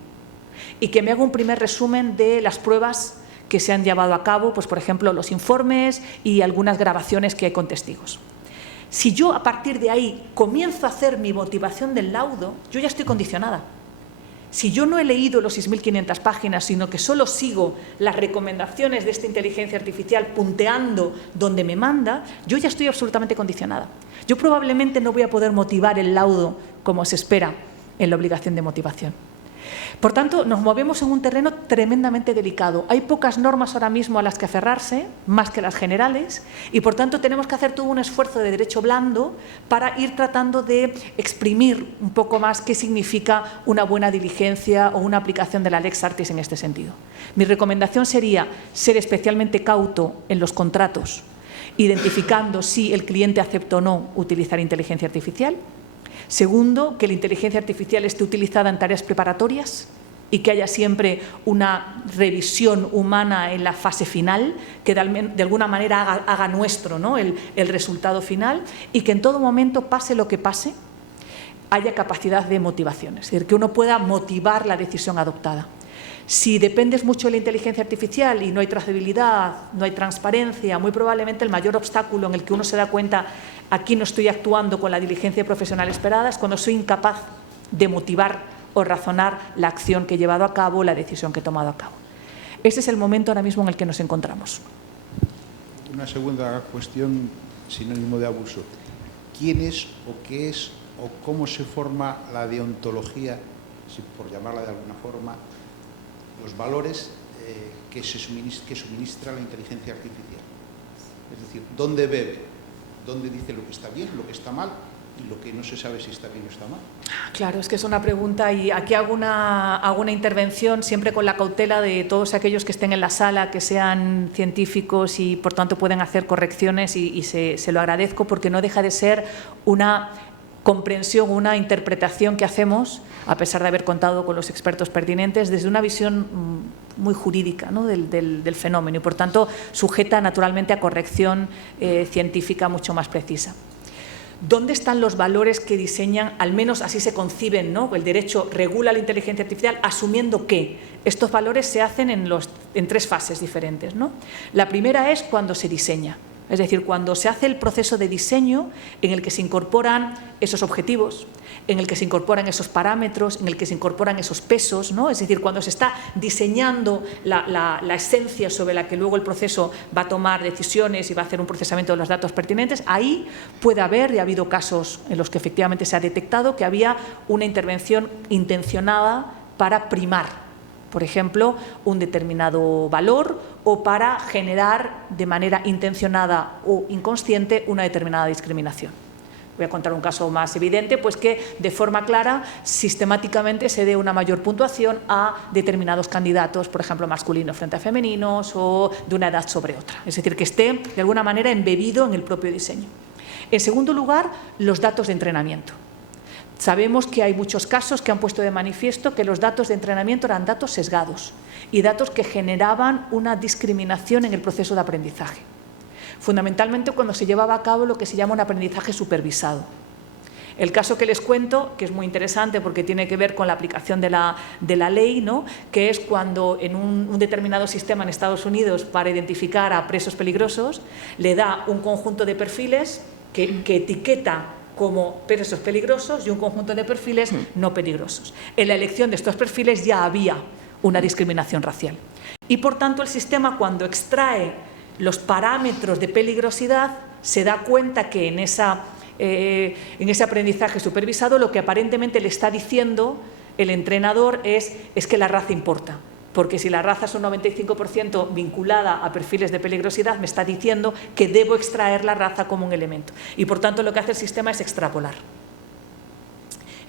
y que me haga un primer resumen de las pruebas que se han llevado a cabo, pues por ejemplo los informes y algunas grabaciones que hay con testigos. Si yo a partir de ahí comienzo a hacer mi motivación del laudo, yo ya estoy condicionada. Si yo no he leído los 6.500 páginas, sino que solo sigo las recomendaciones de esta inteligencia artificial punteando donde me manda, yo ya estoy absolutamente condicionada. Yo probablemente no voy a poder motivar el laudo como se espera en la obligación de motivación. Por tanto, nos movemos en un terreno tremendamente delicado. Hay pocas normas ahora mismo a las que aferrarse, más que las generales, y por tanto tenemos que hacer todo un esfuerzo de derecho blando para ir tratando de exprimir un poco más qué significa una buena diligencia o una aplicación de la lex artis en este sentido. Mi recomendación sería ser especialmente cauto en los contratos, identificando si el cliente acepta o no utilizar inteligencia artificial. Segundo, que la inteligencia artificial esté utilizada en tareas preparatorias y que haya siempre una revisión humana en la fase final, que de alguna manera haga nuestro, ¿no?, el resultado final, y que en todo momento, pase lo que pase, haya capacidad de motivación, es decir, que uno pueda motivar la decisión adoptada. Si dependes mucho de la inteligencia artificial y no hay trazabilidad, no hay transparencia, muy probablemente el mayor obstáculo en el que uno se da cuenta aquí no estoy actuando con la diligencia profesional esperada es cuando soy incapaz de motivar o razonar la acción que he llevado a cabo, la decisión que he tomado a cabo. Ese es el momento ahora mismo en el que nos encontramos. Una segunda cuestión, sinónimo de abuso. ¿Quién es o qué es o cómo se forma la deontología, por llamarla de alguna forma, los valores que suministra la inteligencia artificial? Es decir, ¿dónde bebe? ¿Dónde dice lo que está bien, lo que está mal y lo que no se sabe si está bien o está mal? Claro, es que es una pregunta y aquí hago una intervención siempre con la cautela de todos aquellos que estén en la sala, que sean científicos y por tanto pueden hacer correcciones y se lo agradezco porque no deja de ser una comprensión, una interpretación que hacemos, a pesar de haber contado con los expertos pertinentes, desde una visión muy jurídica, ¿no?, del fenómeno y, por tanto, sujeta naturalmente a corrección científica mucho más precisa. ¿Dónde están los valores que diseñan, al menos así se conciben, ¿no? El derecho regula la inteligencia artificial asumiendo que estos valores se hacen en tres fases diferentes, ¿no? La primera es cuando se diseña. Es decir, cuando se hace el proceso de diseño en el que se incorporan esos objetivos, en el que se incorporan esos parámetros, en el que se incorporan esos pesos, ¿no? Es decir, cuando se está diseñando la esencia sobre la que luego el proceso va a tomar decisiones y va a hacer un procesamiento de los datos pertinentes, ahí puede haber, y ha habido casos en los que efectivamente se ha detectado, que había una intervención intencionada para primar, por ejemplo, un determinado valor o para generar de manera intencionada o inconsciente una determinada discriminación. Voy a contar un caso más evidente, pues que de forma clara, sistemáticamente se dé una mayor puntuación a determinados candidatos, por ejemplo, masculinos frente a femeninos o de una edad sobre otra. Es decir, que esté de alguna manera embebido en el propio diseño. En segundo lugar, los datos de entrenamiento. Sabemos que hay muchos casos que han puesto de manifiesto que los datos de entrenamiento eran datos sesgados y datos que generaban una discriminación en el proceso de aprendizaje. Fundamentalmente cuando se llevaba a cabo lo que se llama un aprendizaje supervisado. El caso que les cuento, que es muy interesante porque tiene que ver con la aplicación de la ley, ¿no?, que es cuando en un determinado sistema en Estados Unidos para identificar a presos peligrosos le da un conjunto de perfiles que etiqueta como presos peligrosos y un conjunto de perfiles no peligrosos. En la elección de estos perfiles ya había una discriminación racial. Y por tanto el sistema, cuando extrae los parámetros de peligrosidad, se da cuenta que en ese aprendizaje supervisado lo que aparentemente le está diciendo el entrenador es que la raza importa. porque si la raza es un 95% vinculada a perfiles de peligrosidad, me está diciendo que debo extraer la raza como un elemento. Y por tanto lo que hace el sistema es extrapolar.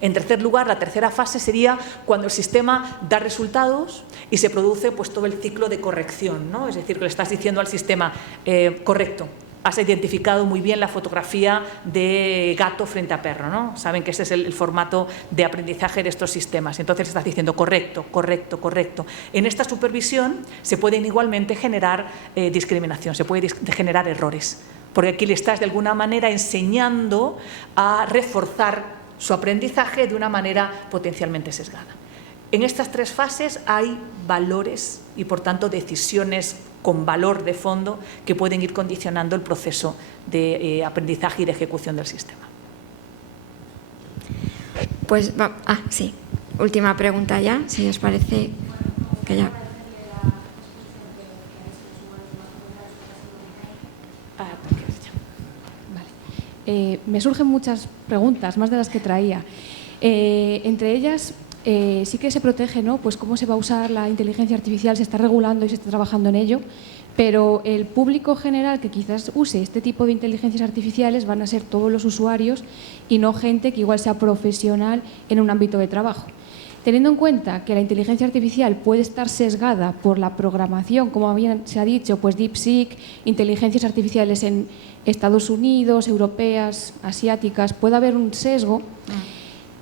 En tercer lugar, la tercera fase sería cuando el sistema da resultados y se produce pues, todo el ciclo de corrección, ¿no? Es decir, que le estás diciendo al sistema, correcto, has identificado muy bien la fotografía de gato frente a perro, ¿no? Saben que ese es el formato de aprendizaje de estos sistemas. Entonces estás diciendo correcto, correcto, correcto. En esta supervisión se pueden igualmente generar discriminación, se puede generar errores, porque aquí le estás de alguna manera enseñando a reforzar su aprendizaje de una manera potencialmente sesgada. En estas tres fases hay valores y, por tanto, decisiones con valor de fondo que pueden ir condicionando el proceso de aprendizaje y de ejecución del sistema. Pues, sí, última pregunta ya, si os parece que ya... Me surgen muchas preguntas, más de las que traía. Entre ellas, sí que se protege, ¿no? Pues cómo se va a usar la inteligencia artificial, se está regulando y se está trabajando en ello, pero el público general que quizás use este tipo de inteligencias artificiales van a ser todos los usuarios y no gente que igual sea profesional en un ámbito de trabajo. Teniendo en cuenta que la inteligencia artificial puede estar sesgada por la programación, como bien se ha dicho, pues DeepSeek, inteligencias artificiales en Estados Unidos, europeas, asiáticas, puede haber un sesgo.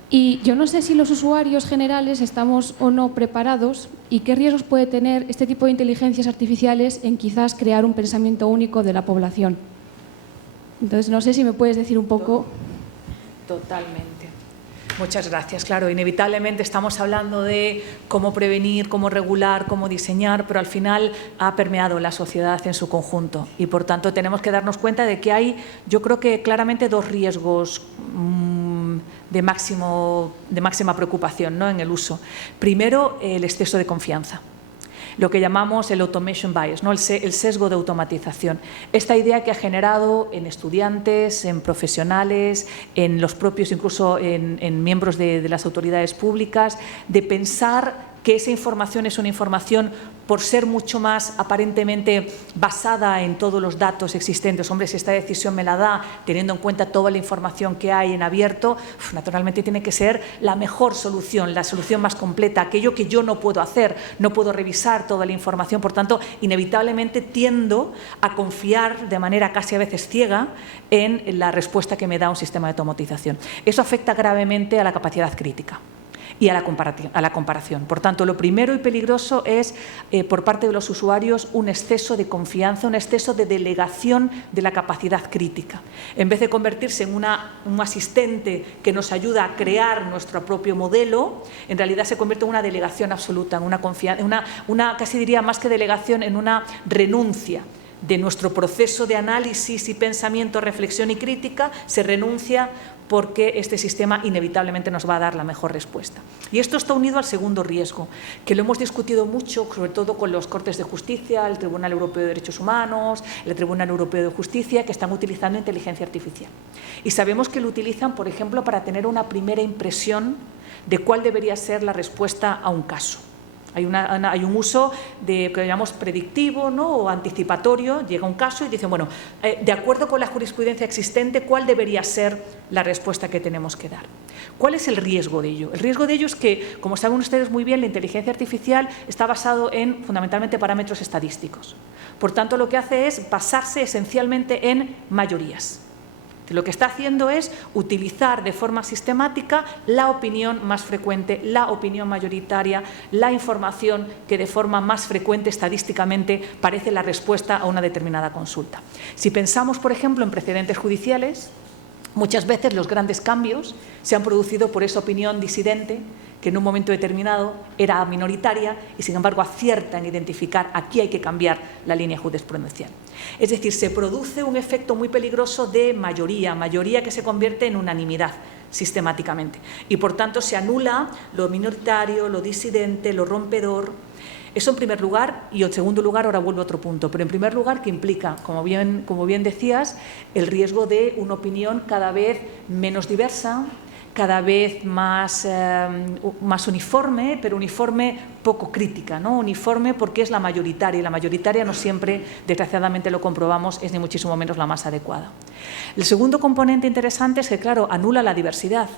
Y yo no sé si los usuarios generales estamos o no preparados y qué riesgos puede tener este tipo de inteligencias artificiales en quizás crear un pensamiento único de la población. Entonces, no sé si me puedes decir un poco... Totalmente. Muchas gracias. Claro, inevitablemente estamos hablando de cómo prevenir, cómo regular, cómo diseñar, pero al final ha permeado la sociedad en su conjunto y, por tanto, tenemos que darnos cuenta de que hay, yo creo que claramente dos riesgos de máxima preocupación, ¿no?, en el uso. Primero, el exceso de confianza, lo que llamamos el automation bias, ¿no?, el sesgo de automatización. Esta idea que ha generado en estudiantes, en profesionales, en los propios, incluso en miembros de las autoridades públicas, de pensar que esa información es una información por ser mucho más aparentemente basada en todos los datos existentes. Hombre, si esta decisión me la da teniendo en cuenta toda la información que hay en abierto, naturalmente tiene que ser la mejor solución, la solución más completa, aquello que yo no puedo hacer, no puedo revisar toda la información, por tanto, inevitablemente tiendo a confiar de manera casi a veces ciega en la respuesta que me da un sistema de automatización. Eso afecta gravemente a la capacidad crítica y a la comparación. Por tanto, lo primero y peligroso es, por parte de los usuarios, un exceso de confianza, un exceso de delegación de la capacidad crítica. En vez de convertirse en un asistente que nos ayuda a crear nuestro propio modelo, en realidad se convierte en una delegación absoluta, en una confianza, casi diría más que delegación, en una renuncia de nuestro proceso de análisis y pensamiento, reflexión y crítica, se renuncia porque este sistema inevitablemente nos va a dar la mejor respuesta. Y esto está unido al segundo riesgo, que lo hemos discutido mucho, sobre todo con los Cortes de Justicia, el Tribunal Europeo de Derechos Humanos, el Tribunal Europeo de Justicia, que están utilizando inteligencia artificial. Y sabemos que lo utilizan, por ejemplo, para tener una primera impresión de cuál debería ser la respuesta a un caso. Hay un uso que llamamos predictivo, ¿no?, o anticipatorio. Llega un caso y dicen, bueno, de acuerdo con la jurisprudencia existente, ¿cuál debería ser la respuesta que tenemos que dar? ¿Cuál es el riesgo de ello? El riesgo de ello es que, como saben ustedes muy bien, la inteligencia artificial está basado en fundamentalmente parámetros estadísticos. Por tanto, lo que hace es basarse esencialmente en mayorías. Lo que está haciendo es utilizar de forma sistemática la opinión más frecuente, la opinión mayoritaria, la información que de forma más frecuente estadísticamente parece la respuesta a una determinada consulta. Si pensamos, por ejemplo, en precedentes judiciales, muchas veces los grandes cambios se han producido por esa opinión disidente que en un momento determinado era minoritaria y, sin embargo, acierta en identificar aquí hay que cambiar la línea jurisprudencial. Es decir, se produce un efecto muy peligroso de mayoría que se convierte en unanimidad sistemáticamente y, por tanto, se anula lo minoritario, lo disidente, lo rompedor. Eso en primer lugar, y en segundo lugar, ahora vuelvo a otro punto, pero en primer lugar que implica, como bien decías, el riesgo de una opinión cada vez menos diversa, cada vez más uniforme, pero uniforme poco crítica, ¿no? Uniforme porque es la mayoritaria, y la mayoritaria no siempre, desgraciadamente lo comprobamos, es ni muchísimo menos la más adecuada. El segundo componente interesante es que, claro, anula la diversidad.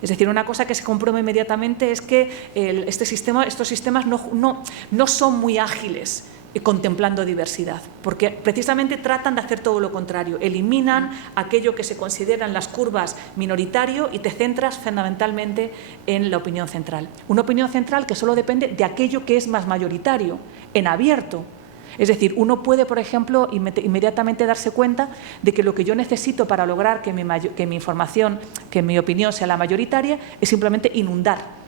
Es decir, una cosa que se comprueba inmediatamente es que estos sistemas no son muy ágiles contemplando diversidad, porque precisamente tratan de hacer todo lo contrario, eliminan aquello que se consideran las curvas minoritario y te centras fundamentalmente en la opinión central. Una opinión central que solo depende de aquello que es más mayoritario, en abierto. Es decir, uno puede, por ejemplo, inmediatamente darse cuenta de que lo que yo necesito para lograr que mi información, que mi opinión sea la mayoritaria, es simplemente inundar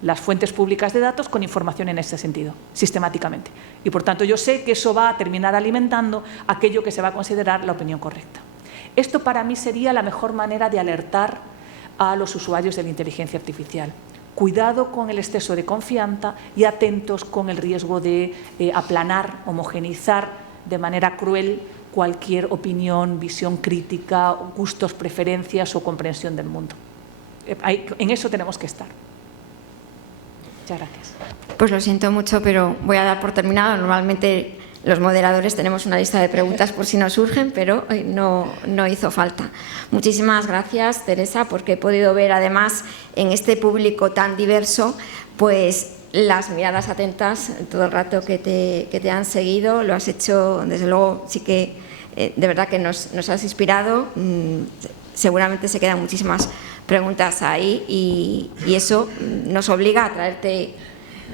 las fuentes públicas de datos con información en este sentido, sistemáticamente. Y, por tanto, yo sé que eso va a terminar alimentando aquello que se va a considerar la opinión correcta. Esto, para mí, sería la mejor manera de alertar a los usuarios de la inteligencia artificial. Cuidado con el exceso de confianza y atentos con el riesgo de aplanar, homogeneizar de manera cruel cualquier opinión, visión crítica, gustos, preferencias o comprensión del mundo. En eso tenemos que estar. Muchas gracias. Pues lo siento mucho, pero voy a dar por terminado. Normalmente los moderadores tenemos una lista de preguntas por si nos surgen, pero no hizo falta. Muchísimas gracias, Teresa, porque he podido ver además en este público tan diverso, pues las miradas atentas todo el rato que te han seguido. Lo has hecho, desde luego, sí que de verdad que nos has inspirado. Seguramente se quedan muchísimas preguntas ahí y eso nos obliga a traerte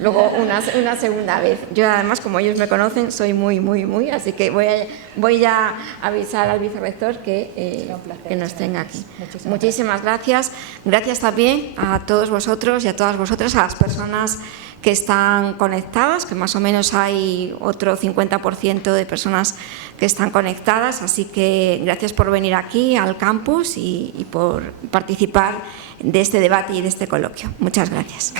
luego una segunda vez. Yo, además, como ellos me conocen, soy muy, así que voy a avisar al vicerrector que nos tenga aquí. Muchísimas gracias. Gracias también a todos vosotros y a todas vosotras, a las personas que están conectadas, que más o menos hay otro 50% de personas que están conectadas, así que gracias por venir aquí al campus y por participar de este debate y de este coloquio. Muchas gracias.